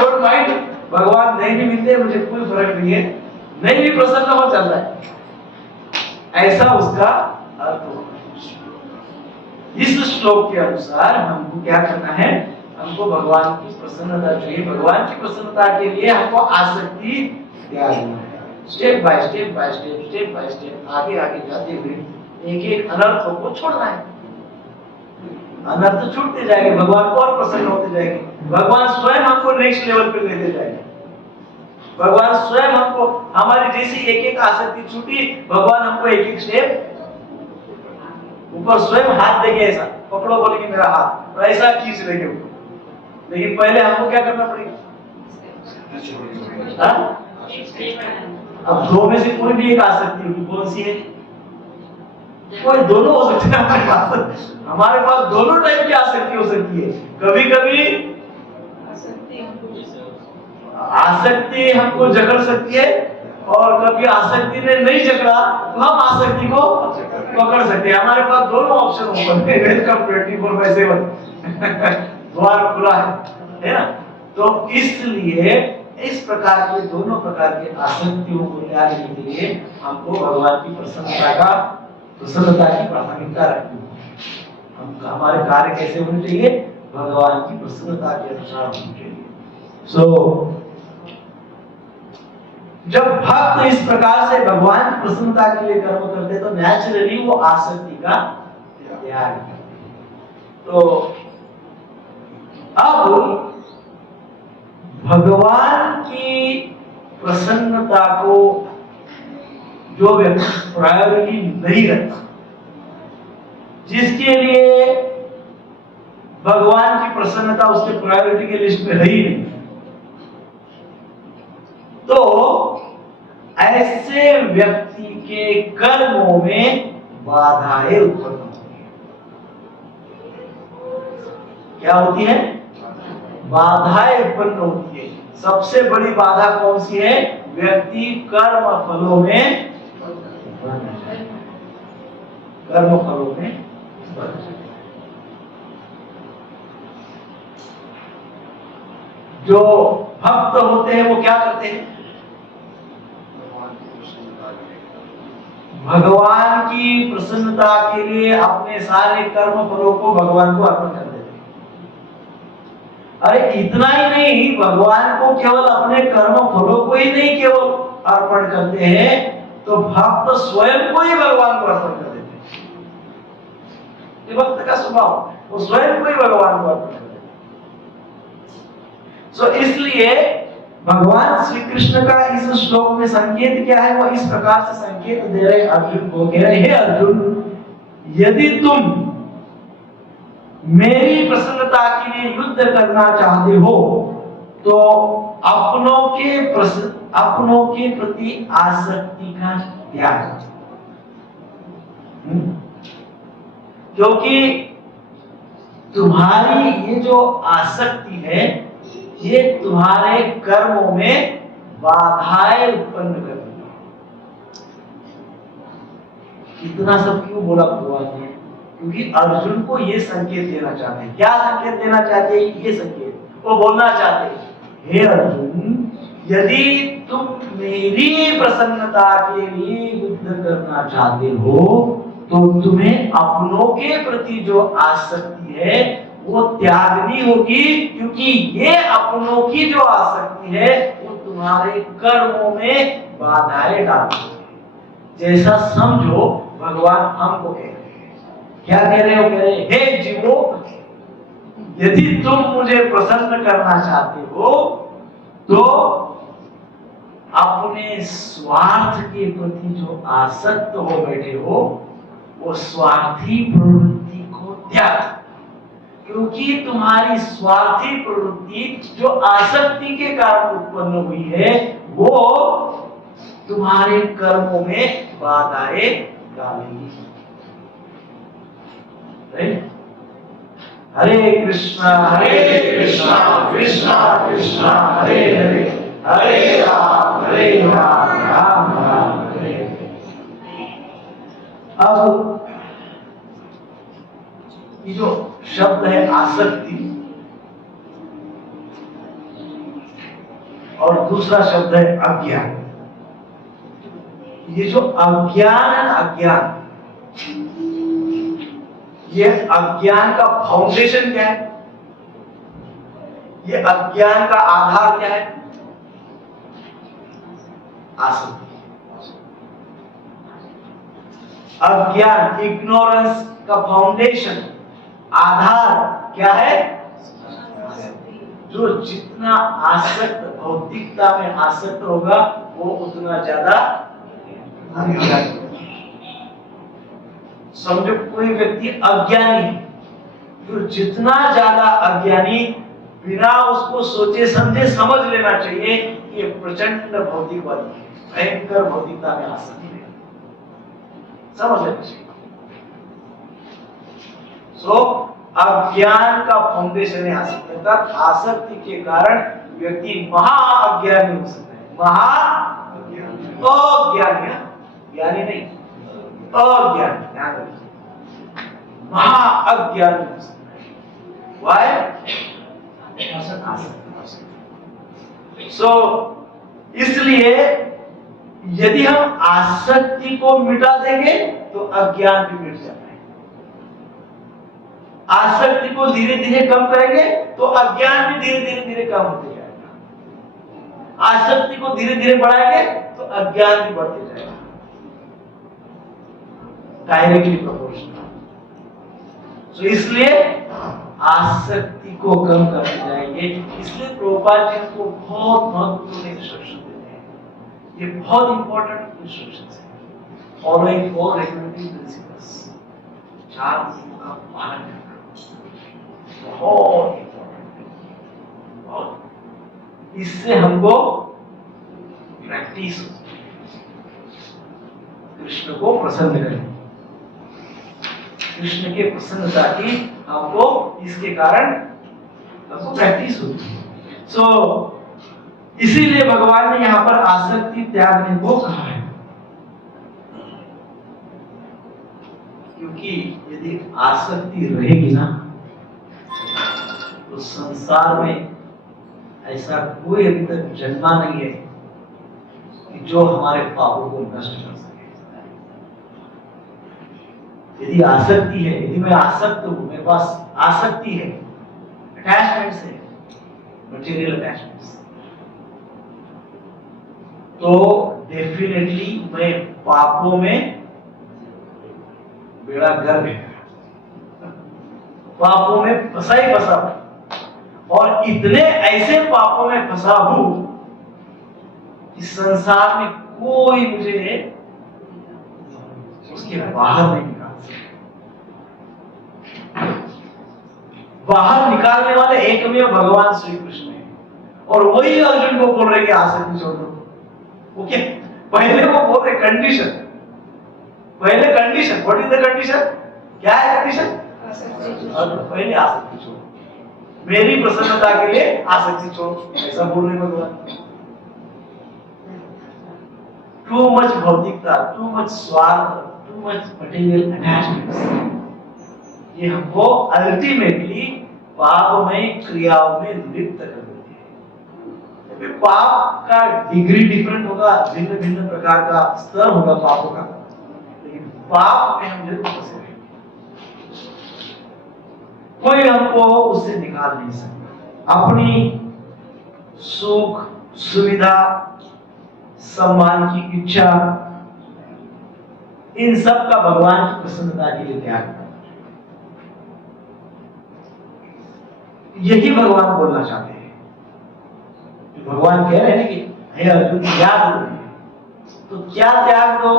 don't mind, भगवान नहीं भी मिलते मुझे कोई फर्क नहीं है, नहीं भी प्रसन्न हो चल रहा है, ऐसा उसका अर्थ होगा। इस श्लोक के अनुसार हमको क्या करना है? हमको भगवान की प्रसन्नता चाहिए। भगवान की प्रसन्नता के लिए हमको आसक्ति त्यागना है। Step by step by step, step by step, आगे आगे जाते हुए एक एक अनर्थों को छोड़ना है। अनर्थ छूटते जाएंगे, भगवान को और प्रसन्न होते जाएंगे। भगवान स्वयं हमको नेक्स्ट लेवल पे लेते जाएंगे। भगवान स्वयं हमको, हमारी जैसी एक एक आसक्ति छूटी, भगवान हमको एक एक स्टेप ऊपर स्वयं हाथ देंगे, ऐसा पकड़ो, बोलेंगे मेरा हाथ, और ऐसा खींच लेंगे ऊपर। लेकिन पहले हमको क्या करना पड़ेगा? अब दो में से कोई भी एक आसक्ति होगी, कौन सी है? कोई दोनों हो सकते हैं हमारे पास दोनों टाइप की आसक्ति हो सकती है। कभी कभी आसक्ति हमको जकड़ सकती है, और कभी आसक्ति ने नहीं जकड़ा तो हम आसक्ति को पकड़ सकते हैं। हमारे पास दोनों ऑप्शन ओपन है। वेलकम 24/7 द्वार खुला है ना। तो इसलिए इस प्रकार के दोनों प्रकार के आसक्तियों को त्यागने के लिए हमको भगवान की प्रसन्नता की प्राथमिकता रखनी है। हमारे कार्य कैसे होने चाहिए? भगवान की प्रसन्नता के अनुसार होने चाहिए। जब भक्त इस प्रकार से भगवान की प्रसन्नता के लिए कर्म करते तो नेचुरली वो आसक्ति का त्याग करते। तो अब भगवान की प्रसन्नता को जो व्यक्ति प्रायोरिटी नहीं रखता, जिसके लिए भगवान की प्रसन्नता उसके प्रायोरिटी के लिस्ट में है ही नहीं, तो ऐसे व्यक्ति के कर्मों में बाधाएं उत्पन्न होती हैं। क्या होती है? बाधाएं उत्पन्न होती है। सबसे बड़ी बाधा कौन सी है? व्यक्ति कर्म फलों में जो भक्त होते हैं वो क्या करते हैं? भगवान की प्रसन्नता के लिए अपने सारे कर्म फलों को भगवान को अर्पण कर देते हैं। अरे इतना ही नहीं, भगवान को केवल अपने कर्म फलों को ही नहीं केवल अर्पण करते हैं, तो भक्त स्वयं को ही भगवान को अर्पण कर देते हैं। ये भक्त का स्वभाव, वो स्वयं को ही भगवान को अर्पण कर देते हैं। इसलिए भगवान श्री कृष्ण का इस श्लोक में संकेत क्या है? वो इस प्रकार से संकेत दे रहे अर्जुन को, कह रहे हे अर्जुन, यदि तुम मेरी प्रसन्नता के लिए युद्ध करना चाहते हो तो अपनों के प्रति आसक्ति का त्याग, क्योंकि तुम्हारी ये जो आसक्ति है ये तुम्हारे कर्मों में बाधाएं उत्पन्न करती है। इतना सब क्यों बोला भगवान ने? क्योंकि अर्जुन को ये संकेत देना चाहते हैं। क्या संकेत देना चाहते हैं? ये संकेत वो बोलना चाहते हैं, हे अर्जुन, यदि तुम मेरी प्रसन्नता के लिए युद्ध करना चाहते हो तो तुम्हें अपनों के प्रति जो आसक्ति है वो त्यागनी होगी, क्योंकि ये अपनों की जो आसक्ति है वो तुम्हारे कर्मों में बाधाएं डालती है। जैसा समझो भगवान हमको कह रहे हैं, क्या कह रहे हो? कह रहे हे जीवो, यदि तुम मुझे प्रसन्न करना चाहते हो तो अपने स्वार्थ के प्रति जो आसक्त हो बैठे हो वो स्वार्थी प्रवृत्ति को त्याग, क्योंकि तुम्हारी स्वार्थी प्रवृत्ति जो आसक्ति के कारण उत्पन्न हुई है वो तुम्हारे कर्मों में बाधाएं डालेगी। हरे कृष्णा कृष्णा कृष्णा हरे हरे, हरे राम राम राम हरे हरे। अब ये जो शब्द है आसक्ति और दूसरा शब्द है अज्ञान। ये जो अज्ञान है, अज्ञान, ये अज्ञान का फाउंडेशन क्या है? ये अज्ञान का आधार क्या है? आसक्ति। अज्ञान, इग्नोरेंस का फाउंडेशन, आधार क्या है? जो जितना आसक्त, भौतिकता में आसक्त होगा वो उतना ज्यादा अज्ञानी। समझो कोई व्यक्ति अज्ञानी है, तो जितना ज्यादा अज्ञानी, बिना उसको सोचे समझे समझ लेना चाहिए कि प्रचंड भौतिकवादी है, भयंकर भौतिकता में आसक्त है, समझ लेना चाहिए। अज्ञान का फाउंडेशन है आसक्ति। अर्थात आसक्ति के कारण व्यक्ति महाअज्ञानी हो सकता है। अज्ञानी, ज्ञानी नहीं, अज्ञानी, ध्यान रखिए, महाअज्ञानी हो सकता है। Why? इसलिए यदि हम आसक्ति को मिटा देंगे तो अज्ञान भी मिट जाता है। आसक्ति को धीरे धीरे कम करेंगे तो अज्ञान भी धीरे धीरे कम होते जाएगा। आसक्ति को धीरे धीरे बढ़ाएंगे तो अज्ञान भी बढ़ते जाएगा। Directly proportional. तो इसलिए आसक्ति को कम करते जाएंगे। इसलिए प्रभुपाद जी हमको बहुत महत्वपूर्ण इंस्ट्रक्शन देते हैं। ये बहुत इंपॉर्टेंट इंस्ट्रक्शंस है। फॉलोइंग 4 रेगुलेटरी प्रिंसिपल्स, 4 नियमों का पालन करना बहुत इंपॉर्टेंट है। इससे हमको प्रैक्टिस कृष्ण को प्रसन्न करें, कृष्ण के प्रसन्नता की हमको इसके कारण हमको प्रैक्टिस होती है। इसीलिए भगवान ने यहाँ पर आसक्ति त्यागने को कहा है, क्योंकि यदि आसक्ति रहेगी ना तो संसार में ऐसा कोई अभी तक जन्मा नहीं है कि जो हमारे पापों को नष्ट कर सके। यदि आसक्ति है, यदि मैं आसक्त हूं, मेरे पास आसक्ति है, अटैचमेंट से, मटेरियल अटैचमेंट से, तो डेफिनेटली मैं पापों में बेड़ा गर्क है, पापों में फंसा ही फंसा, और इतने ऐसे पापों में फंसा हूं कि संसार में कोई मुझे उसके बाहर नहीं निकाल सकता। बाहर निकालने वाले एकमेव भगवान श्री कृष्ण है, और वही अर्जुन को बोल रहे कि आसक्ति छोड़ दो। ओके, पहले वो बोल रहे कंडीशन, पहले condition, what is the condition? क्या है कंडीशन? पहले आसक्ति छोड़ो, मेरी प्रसन्नता के लिए आसक्ति छोड़ो, ऐसा बोल रहे भगवान। टू मच भौतिकता, टू मच स्वार्थ, टू मच मटेरियल अटैचमेंट्स, ये हमको अल्टीमेटली पाप में, क्रियाओं में लिप्त कर देती है। पाप का डिग्री डिफरेंट होगा, भिन्न भिन्न प्रकार का स्तर होगा पापों का, लेकिन पाप में हम जरूर फंसे रहेंगे, कोई हमको उससे निकाल नहीं सकता। अपनी सुख, सुविधा, सम्मान की इच्छा, इन सब का भगवान की प्रसन्नता के लिए त्याग करना, यही भगवान बोलना चाहते हैं। भगवान कह रहे हैं कि हे अर्जुन त्याग दो, तो क्या त्याग दो?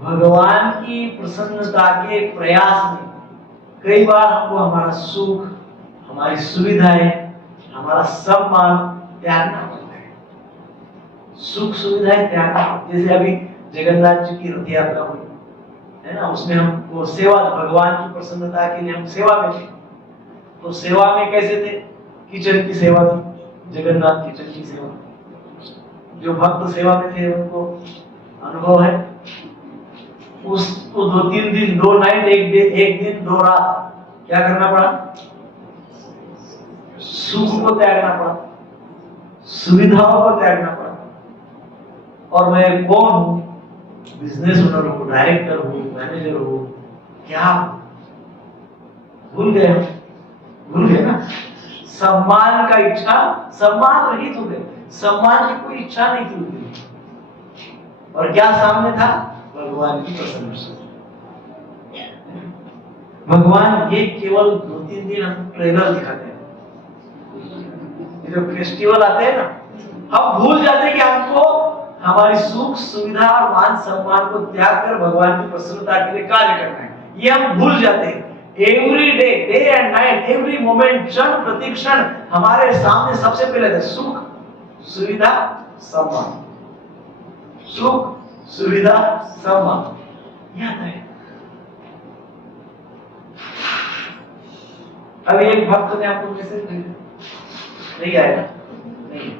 भगवान की प्रसन्नता के प्रयास में कई बार हमको हमारा सुख, हमारी सुविधाएं, हमारा सम्मान त्यागना पड़ता है। सुख सुविधाएं त्यागना, जैसे अभी जगन्नाथ जी की रथ यात्रा हुई है ना, उसमें हम वो सेवा, भगवान की प्रसन्नता के लिए हम सेवा में थे, तो सेवा में कैसे थे? किचन की सेवा थी, जगन्नाथ किचन की सेवा। जो भक्त सेवा में थे उनको अनुभव है। उसको 2-3 दिन, 2 नाइट, एक दिन 2 रात क्या करना पड़ा? सुख को त्यागना पड़ा, सुविधाओं को त्यागना पड़ा। और मैं कौन हूं? बिजनेस ओनर हूं, डायरेक्टर हूं, मैनेजर हूं, क्या भूल गए ना? सम्मान का इच्छा, सम्मान रहित हो गए, सम्मान की कोई इच्छा नहीं थी उनकी। और क्या सामने था? भगवान की प्रसन्नता। भगवान ये केवल 2-3 दिन हम ट्रेलर दिखाते हैं, ये जो फेस्टिवल आते हैं ना, हम भूल जाते हैं कि हमको हमारी सुख सुविधा और मान सम्मान को त्याग कर भगवान की प्रसन्नता के लिए कार्य करना है, ये हम भूल जाते हैं। Every day, day and night, every moment, क्षण प्रतिक्षण हमारे सामने सबसे पहले था सुख सुविधा सम्मान, सुख सुविधा सम्मान, याद है। अभी एक भक्त ने आपको मैसेज नहीं आया, नहीं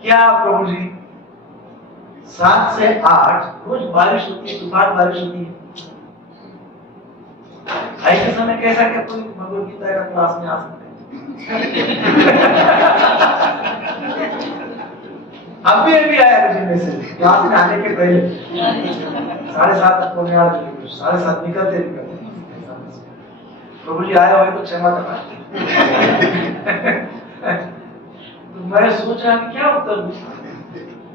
क्या प्रभु जी 7 से 8 रोज बारिश होती है, तूफान बारिश होती है, ऐसे समय कैसा क्या कोई भगवत गीता का क्लास में आ सकते हैं? अभी आया मुझे मैसेज क्लास में आने के पहले 7:30 तक को 7:30 निकलते प्रभु जी आए हुए तो क्षमा करना। तो मैं सोचा कि क्या उत्तर दूं,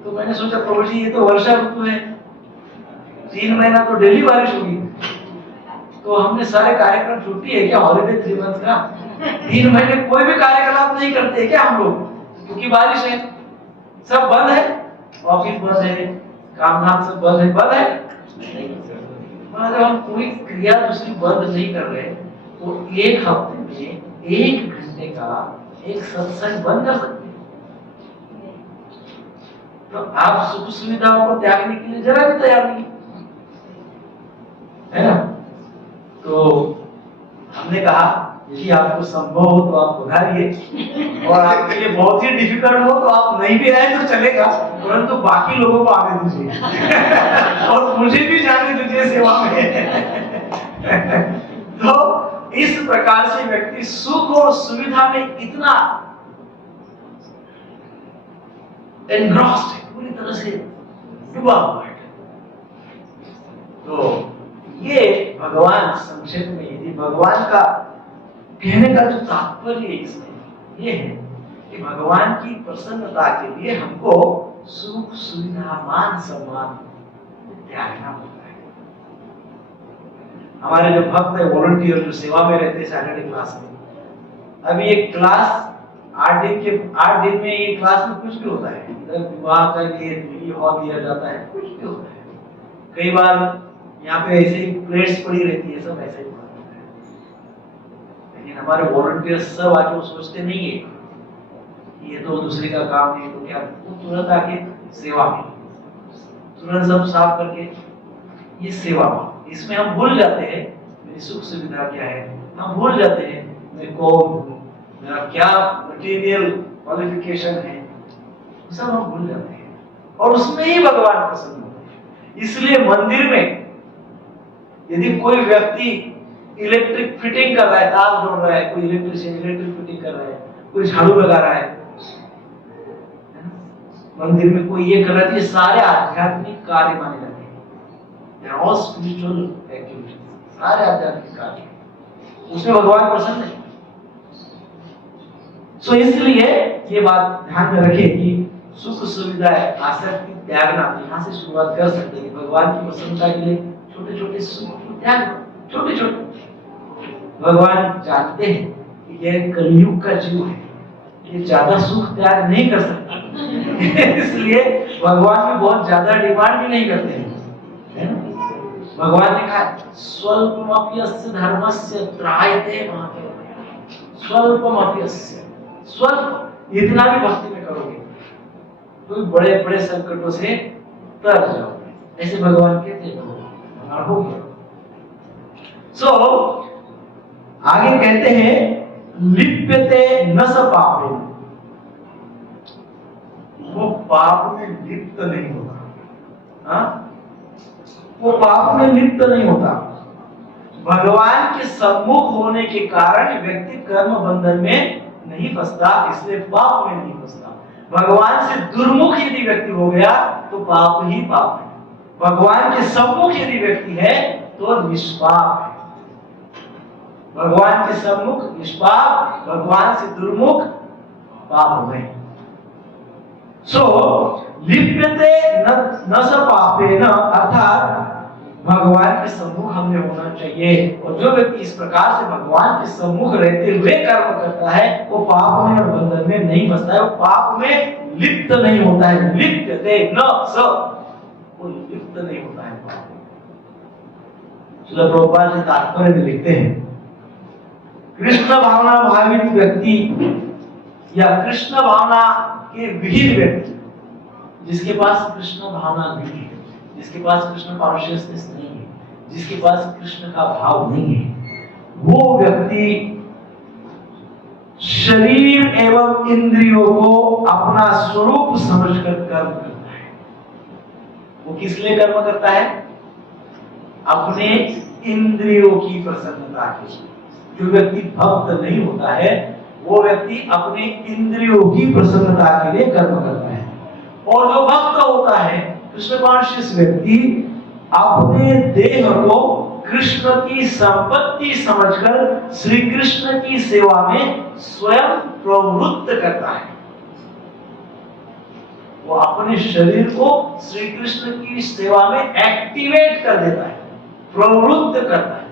तो मैंने सोचा प्रभु जी ये तो वर्षा ऋतु है, 3 महीना तो डेली बारिश होगी, तो हमने सारे कार्यक्रम छुट्टी है क्या, हॉलीडे 3 मंथ का, 3 महीने कोई भी कार्यक्रम नहीं करते क्या हम लोग, क्योंकि बारिश है, सब बंद है, ऑफिस बंद है, काम धाम सब बंद है, मतलब हम कोई क्रिया दूसरी बंद नहीं कर रहे, तो 1 हफ्ते में 1 घंटे का एक सत्संग बंद कर सकते हैं। तो आप सुख सुविधाओं को त्यागने के लिए जरा भी तैयार नहीं है ना। तो हमने कहा कि आपको संभव हो तो आप उधारिए, और आपके लिए बहुत ही डिफिकल्ट हो तो आप नहीं भी आए तो चलेगा, परंतु बाकी लोगों को आने दीजिए और मुझे भी जाने दीजिए सेवा में। तो इस प्रकार से व्यक्ति सुख और सुविधा में इतना एनग्रॉस्ड है, पूरी तरह से डूबा हुआ है। तो ये भगवान संक्षेप में, यदि भगवान का कहने का जो तात्पर्य इसमें ये है कि भगवान की प्रसन्नता के लिए हमको सुख सुविधा मान सम्मान त्यागना पड़ता है। हमारे जो भक्त है वॉलंटियर जो सेवा में रहते हैं सैटरडे क्लास में, अभी एक क्लास 8 दिन में ये क्लास में कुछ भी होता है, इधर विवाह का ये हॉल दिया जाता है, कुछ भी होता है, कई बार यहाँ पे ऐसे ही प्लेट्स पड़ी रहती है, सब ऐसे ही पड़ा रहता है, लेकिन हमारे वॉलंटियर सब आके वो सोचते नहीं है कि ये तो दूसरे का काम नहीं, तो क्या, वो तुरंत आके सेवा में, तुरंत सब साफ करके ये सेवा में। इसमें हम भूल जाते हैं मेरी सुख सुविधा क्या है, हम भूल जाते हैं मैं कौन हूँ, मेरा क्या मटेरियल क्वालिफिकेशन है, सब हम भूल जाते हैं, और उसमें ही भगवान प्रसन्न होते हैं। इसलिए मंदिर में यदि कोई व्यक्ति इलेक्ट्रिक फिटिंग कर रहा है, तार जोड़ रहा है, कोई इलेक्ट्रिशियन इलेक्ट्रिक फिटिंग कर रहा है, कोई झाड़ू लगा रहा है, मंदिर में कोई ये कर रहा है, ये सारे आध्यात्मिक कार्य माने जाते हैं, all spiritual activities, सारे आध्यात्मिक कार्य, उसमें भगवान प्रसन्न है। सो इसलिए ये बात ध्यान में रखें कि सुख सुविधा आसक्ति त्यागना, यहाँ से शुरुआत कर सकते हैं। भगवान की प्रसन्नता के लिए छोटे छोटे सुख त्याग, छोटे छोटे, भगवान जानते हैं कि यह कलयुग का जीव है, ये ज्यादा सुख त्याग नहीं कर सकता इसलिए भगवान भी बहुत ज्यादा डिमांड भी नहीं करते हैं, है ना। भगवान ने कहा स्वल्पमप्यस्य धर्मस्य त्रायते महादेव, स्वल्पमप्यस्य, स्वल्प इतना भी भक्ति में करोगे तो बड़े बड़े संकटों से तर जाओगे, ऐसे भगवान कहते हैं, हो गया। सो आगे कहते हैं लिप्यते न स पापे, वो पाप में लिप्त नहीं होता, हाँ, वो पाप में लिप्त नहीं होता। भगवान के सम्मुख होने के कारण व्यक्ति कर्म बंधन में नहीं फंसता, इसलिए पाप में नहीं फंसता। भगवान से दुर्मुख यदि व्यक्ति हो गया तो पाप ही पाप है। भगवान के सम्मुख यदि व्यक्ति है तो निष्पाप है। भगवान के सम्मुख निष्पाप, भगवान से दुर्मुख पापमय। सो लिप्यते न स पापेन, अर्थात भगवान के सम्मुख हमने होना चाहिए। और जो व्यक्ति इस प्रकार से भगवान के सम्मुख रहते हुए कर्म करता है वो पाप में और बंधन में नहीं फंसता है, वो पाप में लिप्त नहीं होता है। लिप्यते न स, वो लिप्त नहीं होता है पाप में। श्रील प्रभुपाद जी तात्पर्य में लिखते हैं, कृष्ण भावना भावित व्यक्ति या कृष्ण भावना के विहीन व्यक्ति, जिसके पास कृष्ण भावना नहीं है, जिसके पास कृष्ण कॉन्शियसनेस नहीं है, जिसके पास कृष्ण का भाव नहीं है, वो व्यक्ति शरीर एवं इंद्रियों को अपना स्वरूप समझकर कर्म करता है। वो किस लिए कर्म करता है? अपने इंद्रियों की प्रसन्नता के लिए। जो व्यक्ति भक्त नहीं होता है वो व्यक्ति अपने इंद्रियों की प्रसन्नता के लिए कर्म करता है। और जो भक्त होता है, कृष्ण कॉन्शियस व्यक्ति, अपने देह को कृष्ण की संपत्ति समझकर श्री कृष्ण की सेवा में स्वयं प्रवृत्त करता है। वो अपने शरीर को श्री कृष्ण की सेवा में एक्टिवेट कर देता है, प्रवृत्त करता है।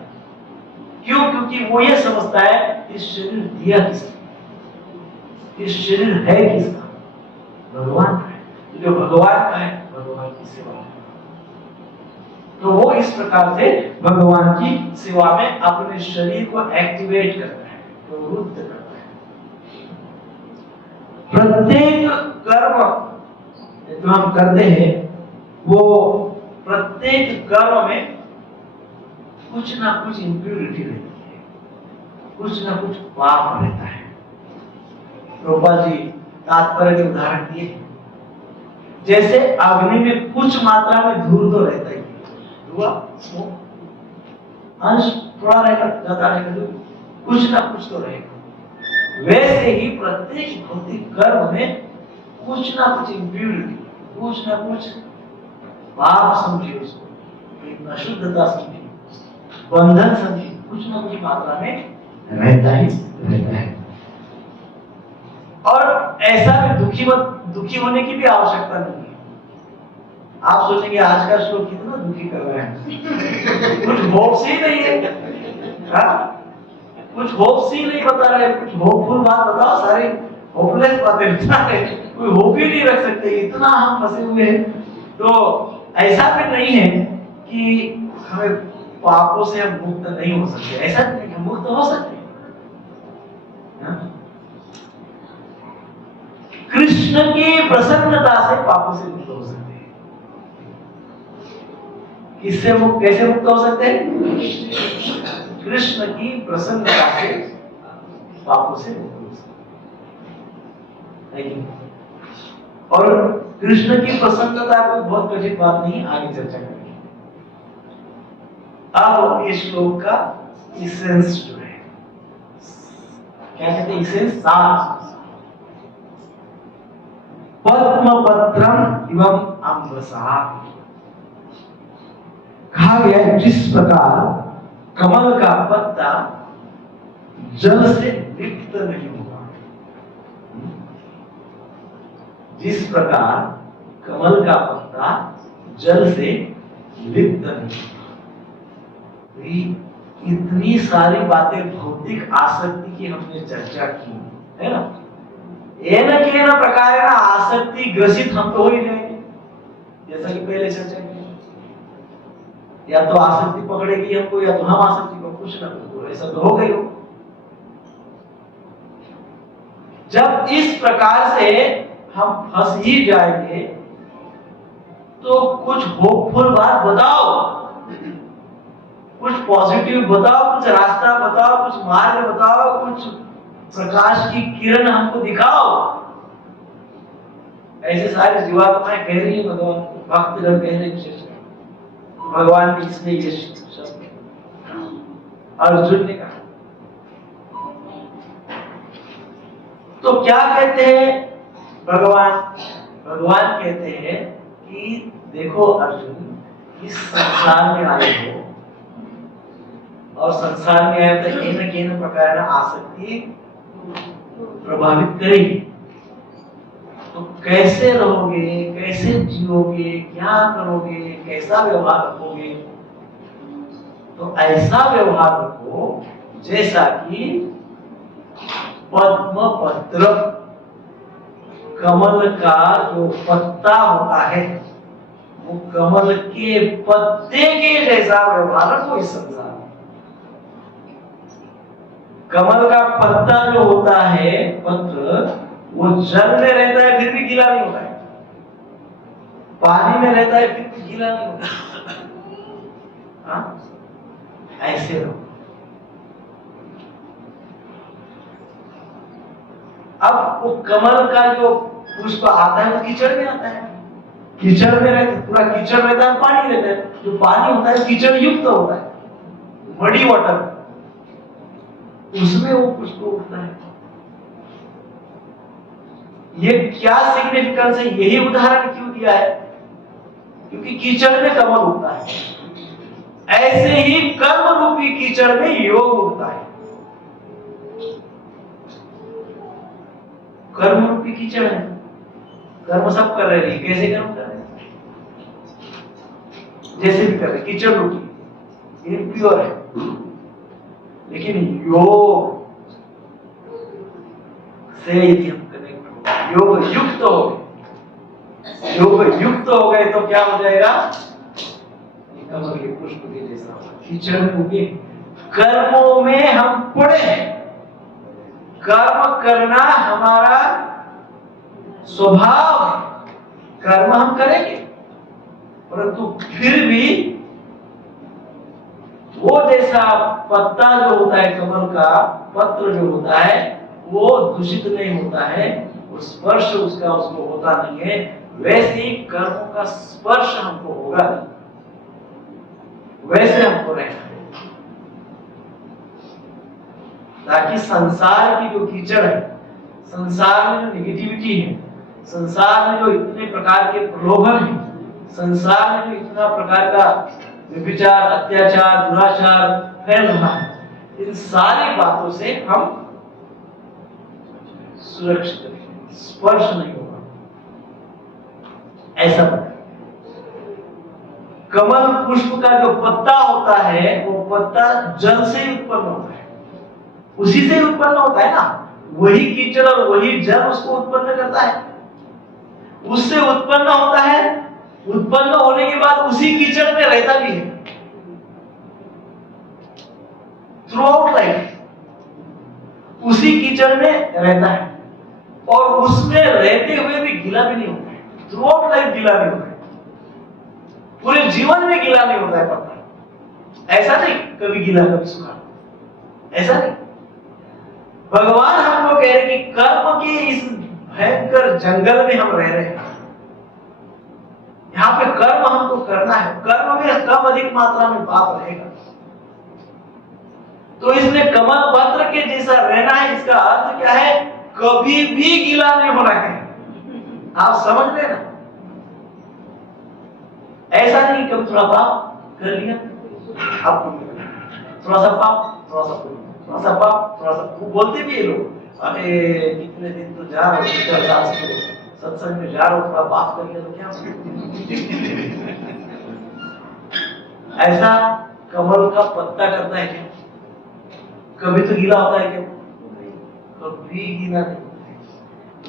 क्यों? क्योंकि वो ये समझता है इस शरीर दिया किसने, इस शरीर है किसका? भगवान का है। जो भगवान का है, भगवान की सेवा है। तो वो इस प्रकार से भगवान की सेवा में अपने शरीर को एक्टिवेट करता है, प्रवृत्त करता है। प्रत्येक कर्म जो हम करते हैं वो प्रत्येक कर्म में कुछ ना कुछ इंप्यूरिटी रहती है, कुछ ना कुछ पाप रहता है। प्रभुपाद जी तात्पर्य के उदाहरण दिए, जैसे अग्नि में कुछ मात्रा में धूल तो रहता ही, धुआं अंश थोड़ा रहेगा, ज्यादा रहेगा, कुछ ना कुछ तो रहेगा। वैसे ही प्रत्येक भौतिक कर्म में कुछ ना कुछ इंप्यूरिटी, कुछ ना कुछ पाप समझिए, उसको अशुद्धता समझिए, बंधन समझिए, कुछ ना कुछ मात्रा में रहता ही रहता है। और ऐसा भी दुखी होने की भी आवश्यकता नहीं है। आप सोचेंगे आज का श्लोक कितना दुखी कर रहे हैं, कुछ होप्स ही नहीं है, कुछ होप्स ही नहीं बता रहे, कुछ होपफुल बात बताओ, सारी होपलेस बातें बता रहे, कोई होप ही नहीं रख सकते, इतना हम फंसे हुए हैं। तो ऐसा भी नहीं है कि हमें पापों से हम मुक्त नहीं हो सकते, ऐसा नहीं है, मुक्त हो सकते हैं। कृष्ण की प्रसन्नता से पापों से मुक्त हो सकते हैं। किससे मुक्त, कैसे मुक्त हो सकते हैं? कृष्ण की प्रसन्नता से पापों से मुक्त हो सकते हैं। और कृष्ण की प्रसन्नता कोई बहुत कठिन बात नहीं, आगे चर्चा करेंगे। अब इस श्लोक का इसेंस जो है, क्या कहते हैं इसेंस? सार। पद्मपत्रम एवं अम्बसा, कहा गया जिस प्रकार कमल का पत्ता जल से लिप्त नहीं होगा, जिस प्रकार कमल का पत्ता जल से लिप्त नहीं होगा। इतनी सारी बातें भौतिक आसक्ति की हमने चर्चा की है ना, एन केन प्रकारेण आसक्ति ग्रसित हम तो हो ही जाएंगे, जैसा कि पहले चर्चा की। या तो आसक्ति पकड़ेगी हमको, या तो हम आसक्ति को, कुछ ना कुछ ऐसा तो हो गई हो। जब इस प्रकार से हम फंस ही जाएंगे तो कुछ होपफुल बात बताओ, कुछ पॉजिटिव बताओ, कुछ रास्ता बताओ, कुछ मार्ग बताओ, कुछ प्रकाश की किरण हमको दिखाओ। ऐसे सारे जीवात्माएं कह रही है भगवान को, भक्तगण कह रहे हैं भगवान ने इसमें ये शब्द अर्जुन ने कहा। तो क्या कहते हैं भगवान? भगवान कहते हैं कि देखो अर्जुन, इस संसार में आए हो और संसार में आया तो केन प्रकार आसक्ति प्रभावित करेगी। तो कैसे रहोगे, कैसे जियोगे, क्या करोगे, कैसा व्यवहार रखोगे? तो ऐसा व्यवहार रखो जैसा कि पद्म पत्र, कमल का जो पत्ता होता है वो कमल के पत्ते के जैसा व्यवहार रखो इस संसार में। कमल का पत्ता जो होता है, पत्र, वो जल में रहता है फिर भी गीला नहीं होता है, पानी में रहता है फिर भी गीला नहीं होता है। ऐसे रहो। अब वो कमल का जो पुष्प आता है वो कीचड़ में आता है, कीचड़ में रहता, पूरा कीचड़ रहता है, पानी रहता है। जो पानी होता है कीचड़ युक्त होता है, मडी वाटर, उसमें वो पुष्प उठता है। ये क्या सिग्निफिकेंस है? यही उदाहरण क्यों दिया है? क्योंकि कीचड़ में कमल उगता है, ऐसे ही कर्म रूपी कीचड़ में योग उगता है। कर्म रूपी कीचड़ है, कर्म सब कर रहे हैं, कैसे कर्म कर रहे हैं? जैसे भी कर रहे हैं, कीचड़ रूपी, इम्प्योर है, लेकिन योग से यदि हम कनेक्ट हो, योग युक्त हो गए, योग युक्त हो गए तो क्या हो जाएगा? कमल के पुष्प के जैसा होगा, कीचड़ में उगे। कर्मों में हम पड़े हैं, कर्म करना हमारा स्वभाव है, कर्म हम करेंगे, परंतु फिर भी वो जैसा पत्ता जो होता है, कमल का पत्र जो होता है, वो दूषित नहीं होता है, वो स्पर्श उसका उसको होता नहीं है, वैसे ही कर्मों का स्पर्श हमको होगा नहीं, वैसे हमको रहना है। ताकि संसार की जो कीचड़ है, संसार में जो निगेटिविटी है, संसार में जो इतने प्रकार के प्रलोभन है, संसार में जो इतना प्रकार का व्यभिचार, अत्याचार, दुराचार फैल रहा है, इन सारी बातों से हम सुरक्षित रहेंगे, स्पर्श नहीं होगा। ऐसा कमल पुष्प का जो पत्ता होता है, वो पत्ता जल से ही उत्पन्न होता है, उसी से उत्पन्न होता है ना, वही कीचड़ और वही जल उसको उत्पन्न करता है, उससे उत्पन्न होता है, उत्पन्न होने के बाद उसी कीचड़ में रहता भी है थ्रू आउट लाइफ, उसी कीचड़ में रहता है और उसमें रहते हुए भी गीला भी नहीं होता है, थ्रू आउट लाइफ गीला नहीं होता है, पूरे जीवन में गीला नहीं होता है पत्ता। ऐसा नहीं कभी गीला कभी सूखा, ऐसा नहीं। भगवान हमको कह रहे कि कर्म के इस भयंकर जंगल में हम रह रहे हैं, यहाँ पे कर्म हमको करना है, कर्म में कम अधिक मात्रा में पाप रहेगा, तो इसमें कमल पत्र के जैसा रहना है। इसका अर्थ क्या है? कभी भी गीला नहीं होना है, आप समझ रहे ना? ऐसा नहीं कभी थोड़ा पाप कर लिया, आप थोड़ा सा पाप, थोड़ा सा थोड़ा सा पाप, थोड़ा सा, वो बोलते भी है लोग, अरे कितने दिन तो जा रहे हो सत्संग में, जा रहे हो, थोड़ा पाप कर लिया तो क्या ऐसा कमल का पत्ता करता है क्या? कभी तो गीला होता है क्या? कभी गीला नहीं होता है।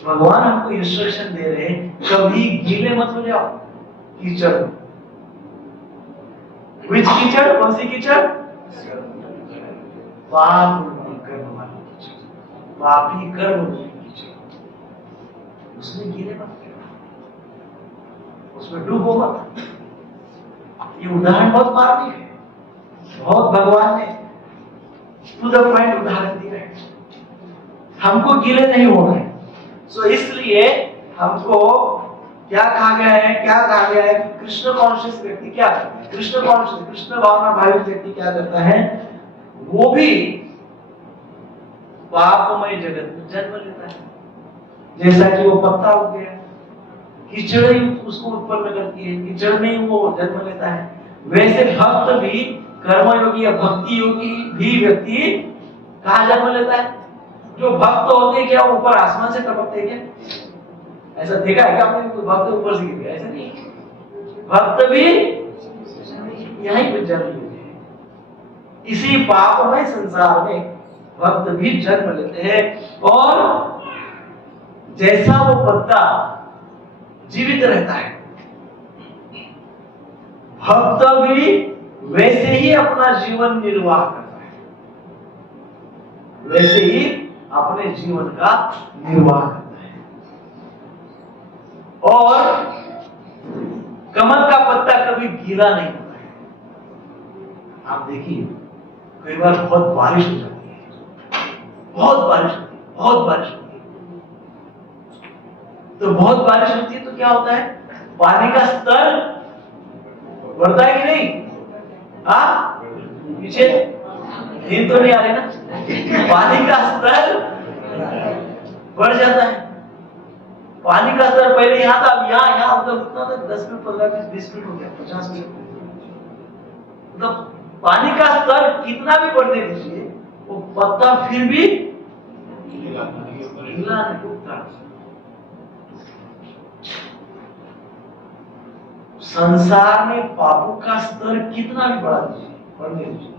भगवान हमको इंस्ट्रक्शन दे रहे हैं, कभी गीले मत हो जाओ कीचड़। विच कीचड़? कौन सी कीचड़? पाप कर्म वाली कीचड़, पापी कर्म वाली कीचड़, उसमें गीले मत करो, उसमें डूबो मत। ये उदाहरण बहुत मार्मिक है, बहुत भगवान ने टू द पॉइंट उदाहरण दिया है। हमको गीले नहीं होना है, सो इसलिए हमको क्या कहा गया है? क्या कहा गया है कि कृष्ण कॉन्शियस व्यक्ति क्या करता है? कृष्ण कॉन्शियस, कृष्ण भावना भावित व्यक्ति क्या करता है? वो भी पापमय जगत में जन्म लेता है, जैसा कि वो पत्ता उग गया, कीचड़ ही उसको उत्पन्न करती है, कीचड़ में ही वो जन्म लेता है। वैसे भक्त भी कर्मयोगी या भक्ति योगी भी व्यक्ति कहाँ जन्म लेता है? जो भक्त होते हैं क्या ऊपर आसमान से टपकते हैं क्या? ऐसा देखा है क्या आपने? कोई भक्त ऊपर से गिर गया? ऐसा नहीं। भक्त भी यहीं पर जन्म लेते हैं, इसी पापमय संसार में भक्त भी जन्म लेते हैं। और जैसा वो पत्ता जीवित रहता है, भक्त भी वैसे ही अपना जीवन निर्वाह करता है, वैसे ही अपने जीवन का निर्वाह करता है। और कमल का पत्ता कभी गीला नहीं होता है। आप देखिए, कई बार बहुत बारिश हो जाती है, बहुत बारिश होती है, बहुत बारिश होती है, तो बहुत बारिश होती है तो क्या होता है? पानी का स्तर बढ़ता है कि नहीं? हाँ, पीछे नींद तो नहीं आ रही ना? पानी का स्तर बढ़ जाता है। पानी का स्तर पहले यहाँ था, अब यहाँ मतलब उतना था, 10 मिनट 15 मिनट 20 मिनट हो गया, 50 मिनट। मतलब पानी का स्तर कितना भी बढ़ने दीजिए, वो पत्ता फिर भी गीला नहीं उगता। संसार में पापों का स्तर कितना भी बढ़ा दीजिए, बढ़ने दीजिए,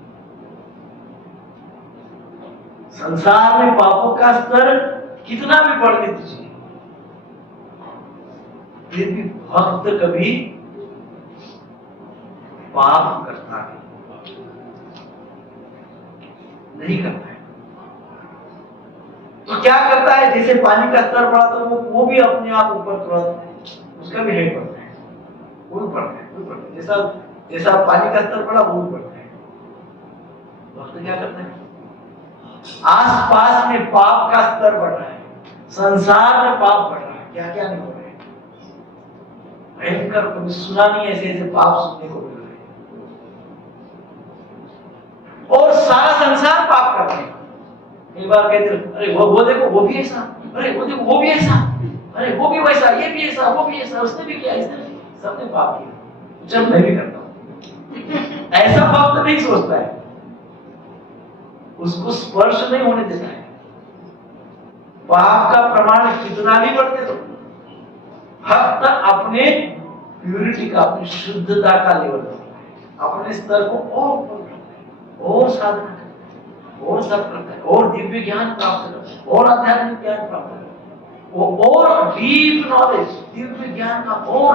संसार में पापों का स्तर कितना भी बढ़ने दीजिए, फिर भी भक्त कभी पाप करता नहीं करता है। तो क्या करता है? जैसे पानी का स्तर बढ़ा तो वो भी अपने आप ऊपर तुरंत उसका भी हेड बढ़ता है, वो बढ़ता है, वो बढ़ता है। जैसा जैसा पानी का स्तर बढ़ा वो बढ़ता है। भक्त क्या करता है? आसपास में पाप का स्तर बढ़ रहा है, संसार में पाप बढ़ रहा है, क्या क्या नहीं हो रहा है, भयंकर, कभी सुना नहीं ऐसे ऐसे पाप सुनने को मिल रहे हैं। और सारा संसार पाप कर रहे हैं। एक बार कहते हैं, अरे वो देखो वो भी ऐसा, अरे वो देखो वो भी ऐसा, अरे वो भी वैसा, ये भी ऐसा, वो भी ऐसा, उसने भी किया, इसने भी, सबने पाप किया, जब मैं भी करता हूं। ऐसा भक्त नहीं सोचता है, उसको स्पर्श नहीं होने देता है। पाप का प्रमाण कितना भी बढ़ते दो, भक्त अपने प्यूरिटी का, अपनी शुद्धता का लेवल करता है, अपने स्तर को और ऊपर करता है, और साधना करता है, और सब करता है, और दिव्य ज्ञान प्राप्त करता है, और आध्यात्मिक ज्ञान प्राप्त करता है, वो और डीप नॉलेज, दिव्य ज्ञान का, और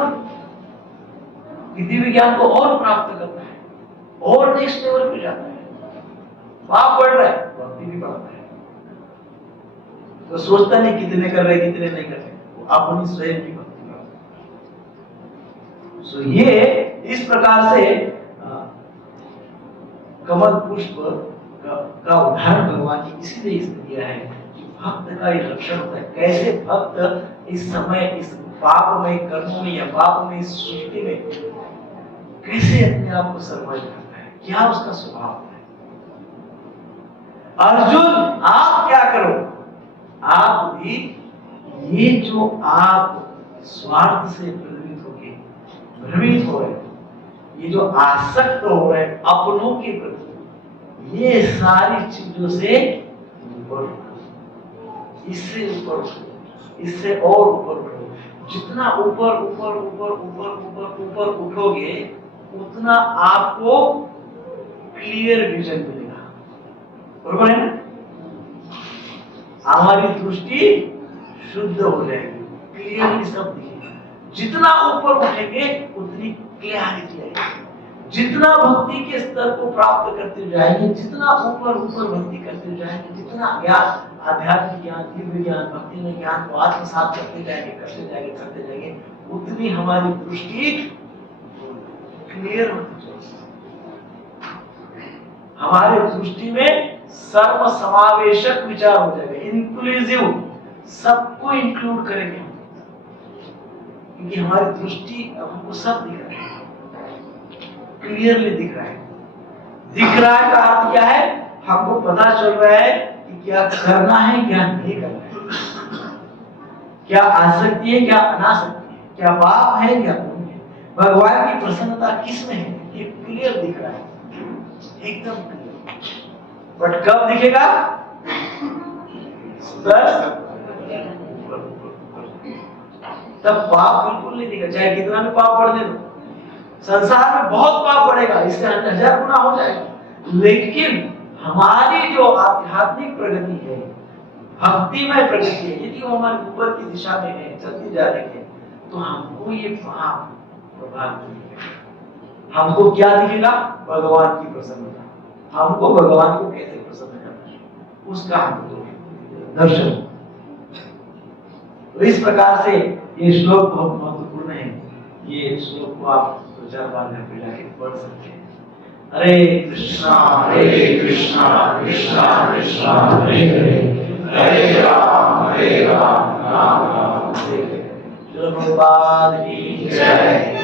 दिव्य ज्ञान को और प्राप्त करता है, और नेक्स्ट लेवल पे जाता है। पाप बढ़ रहा है, भक्ति भी बढ़ता है। तो सोचता नहीं कितने कर रहे कितने नहीं कर रहे, वो अपनी स्वयं की भक्ति करता है। सो ये इस प्रकार से कमल पुष्प का उदाहरण भगवान ने इसीलिए दिया है कि भक्त का ये लक्षण होता है। कैसे भक्त इस समय इस पाप में, कर्मों में या पाप में, इस सृष्टि में कैसे अपने आप को सर्वाइव करता है, क्या उसका स्वभाव है। अर्जुन, आप क्या करो, आप भी ये जो आप स्वार्थ से भ्रमित हो रहे, ये जो आसक्त हो रहे अपनों के प्रति, ये सारी चीजों से ऊपर उठो, इससे ऊपर उठो, इससे और ऊपर उठो। जितना ऊपर ऊपर ऊपर ऊपर ऊपर ऊपर उठोगे उतना आपको क्लियर विजन मिलेगा, बरोबर है ना? हमारी दृष्टि शुद्ध हो जाएगी, क्लियरली सब दिखेगा। जितना ऊपर उठेंगे उतनी क्लैरिटी आएगी। जितना भक्ति के स्तर को प्राप्त करते जाएंगे, जितना ऊपर ऊपर भक्ति करते जाएंगे, जितना ज्ञान, आध्यात्मिक ज्ञान, दिव्य ज्ञान, भक्ति में ज्ञान को आत्मसात करते जाएंगे, उतनी हमारी दृष्टि क्लियर होती जाएगी। हमारे दृष्टि में सर्व समावेशक विचार हो जाएगा, इंक्लूसिव, सबको इंक्लूड करेंगे हम, क्योंकि हमारी दृष्टि अब हमको सब दिख रहा है, क्लियरली दिख रहा है। दिख रहा है का अर्थ क्या है? हमको पता चल रहा है कि क्या करना है, क्या नहीं करना है, क्या आसक्ति है, क्या अनासक्ति है, क्या पाप है, क्या पुण्य है, भगवान की प्रसन्नता किस में है, ये क्लियर दिख रहा है। एकदम clear। बट कब दिखेगा? स्पष्ट। तब पाप बिल्कुल नहीं दिखेगा, चाहे कितना भी पाप बढ़ने दो। संसार में बहुत पाप बढ़ेगा, इससे 1000 गुना हो जाएगा, लेकिन हमारी जो आध्यात्मिक प्रगति है, भक्तिमय प्रगति है, यदि वो हमारे ऊपर की दिशा में है, चलती जा रही है, तो हमको ये पाप प्रभाव नहीं दिखेगा। हमको क्या दिखेगा? भगवान की प्रसन्नता। हमको भगवान को कैसे प्रसन्न करना है, उसका हमको दर्शन। तो इस प्रकार से ये श्लोक बहुत महत्वपूर्ण है। ये श्लोक को आप 2-4 बार घर पे जाके पढ़ सकते हैं। हरे कृष्णा कृष्णा कृष्णा हरे हरे राम राम राम। जय भगवान की जय।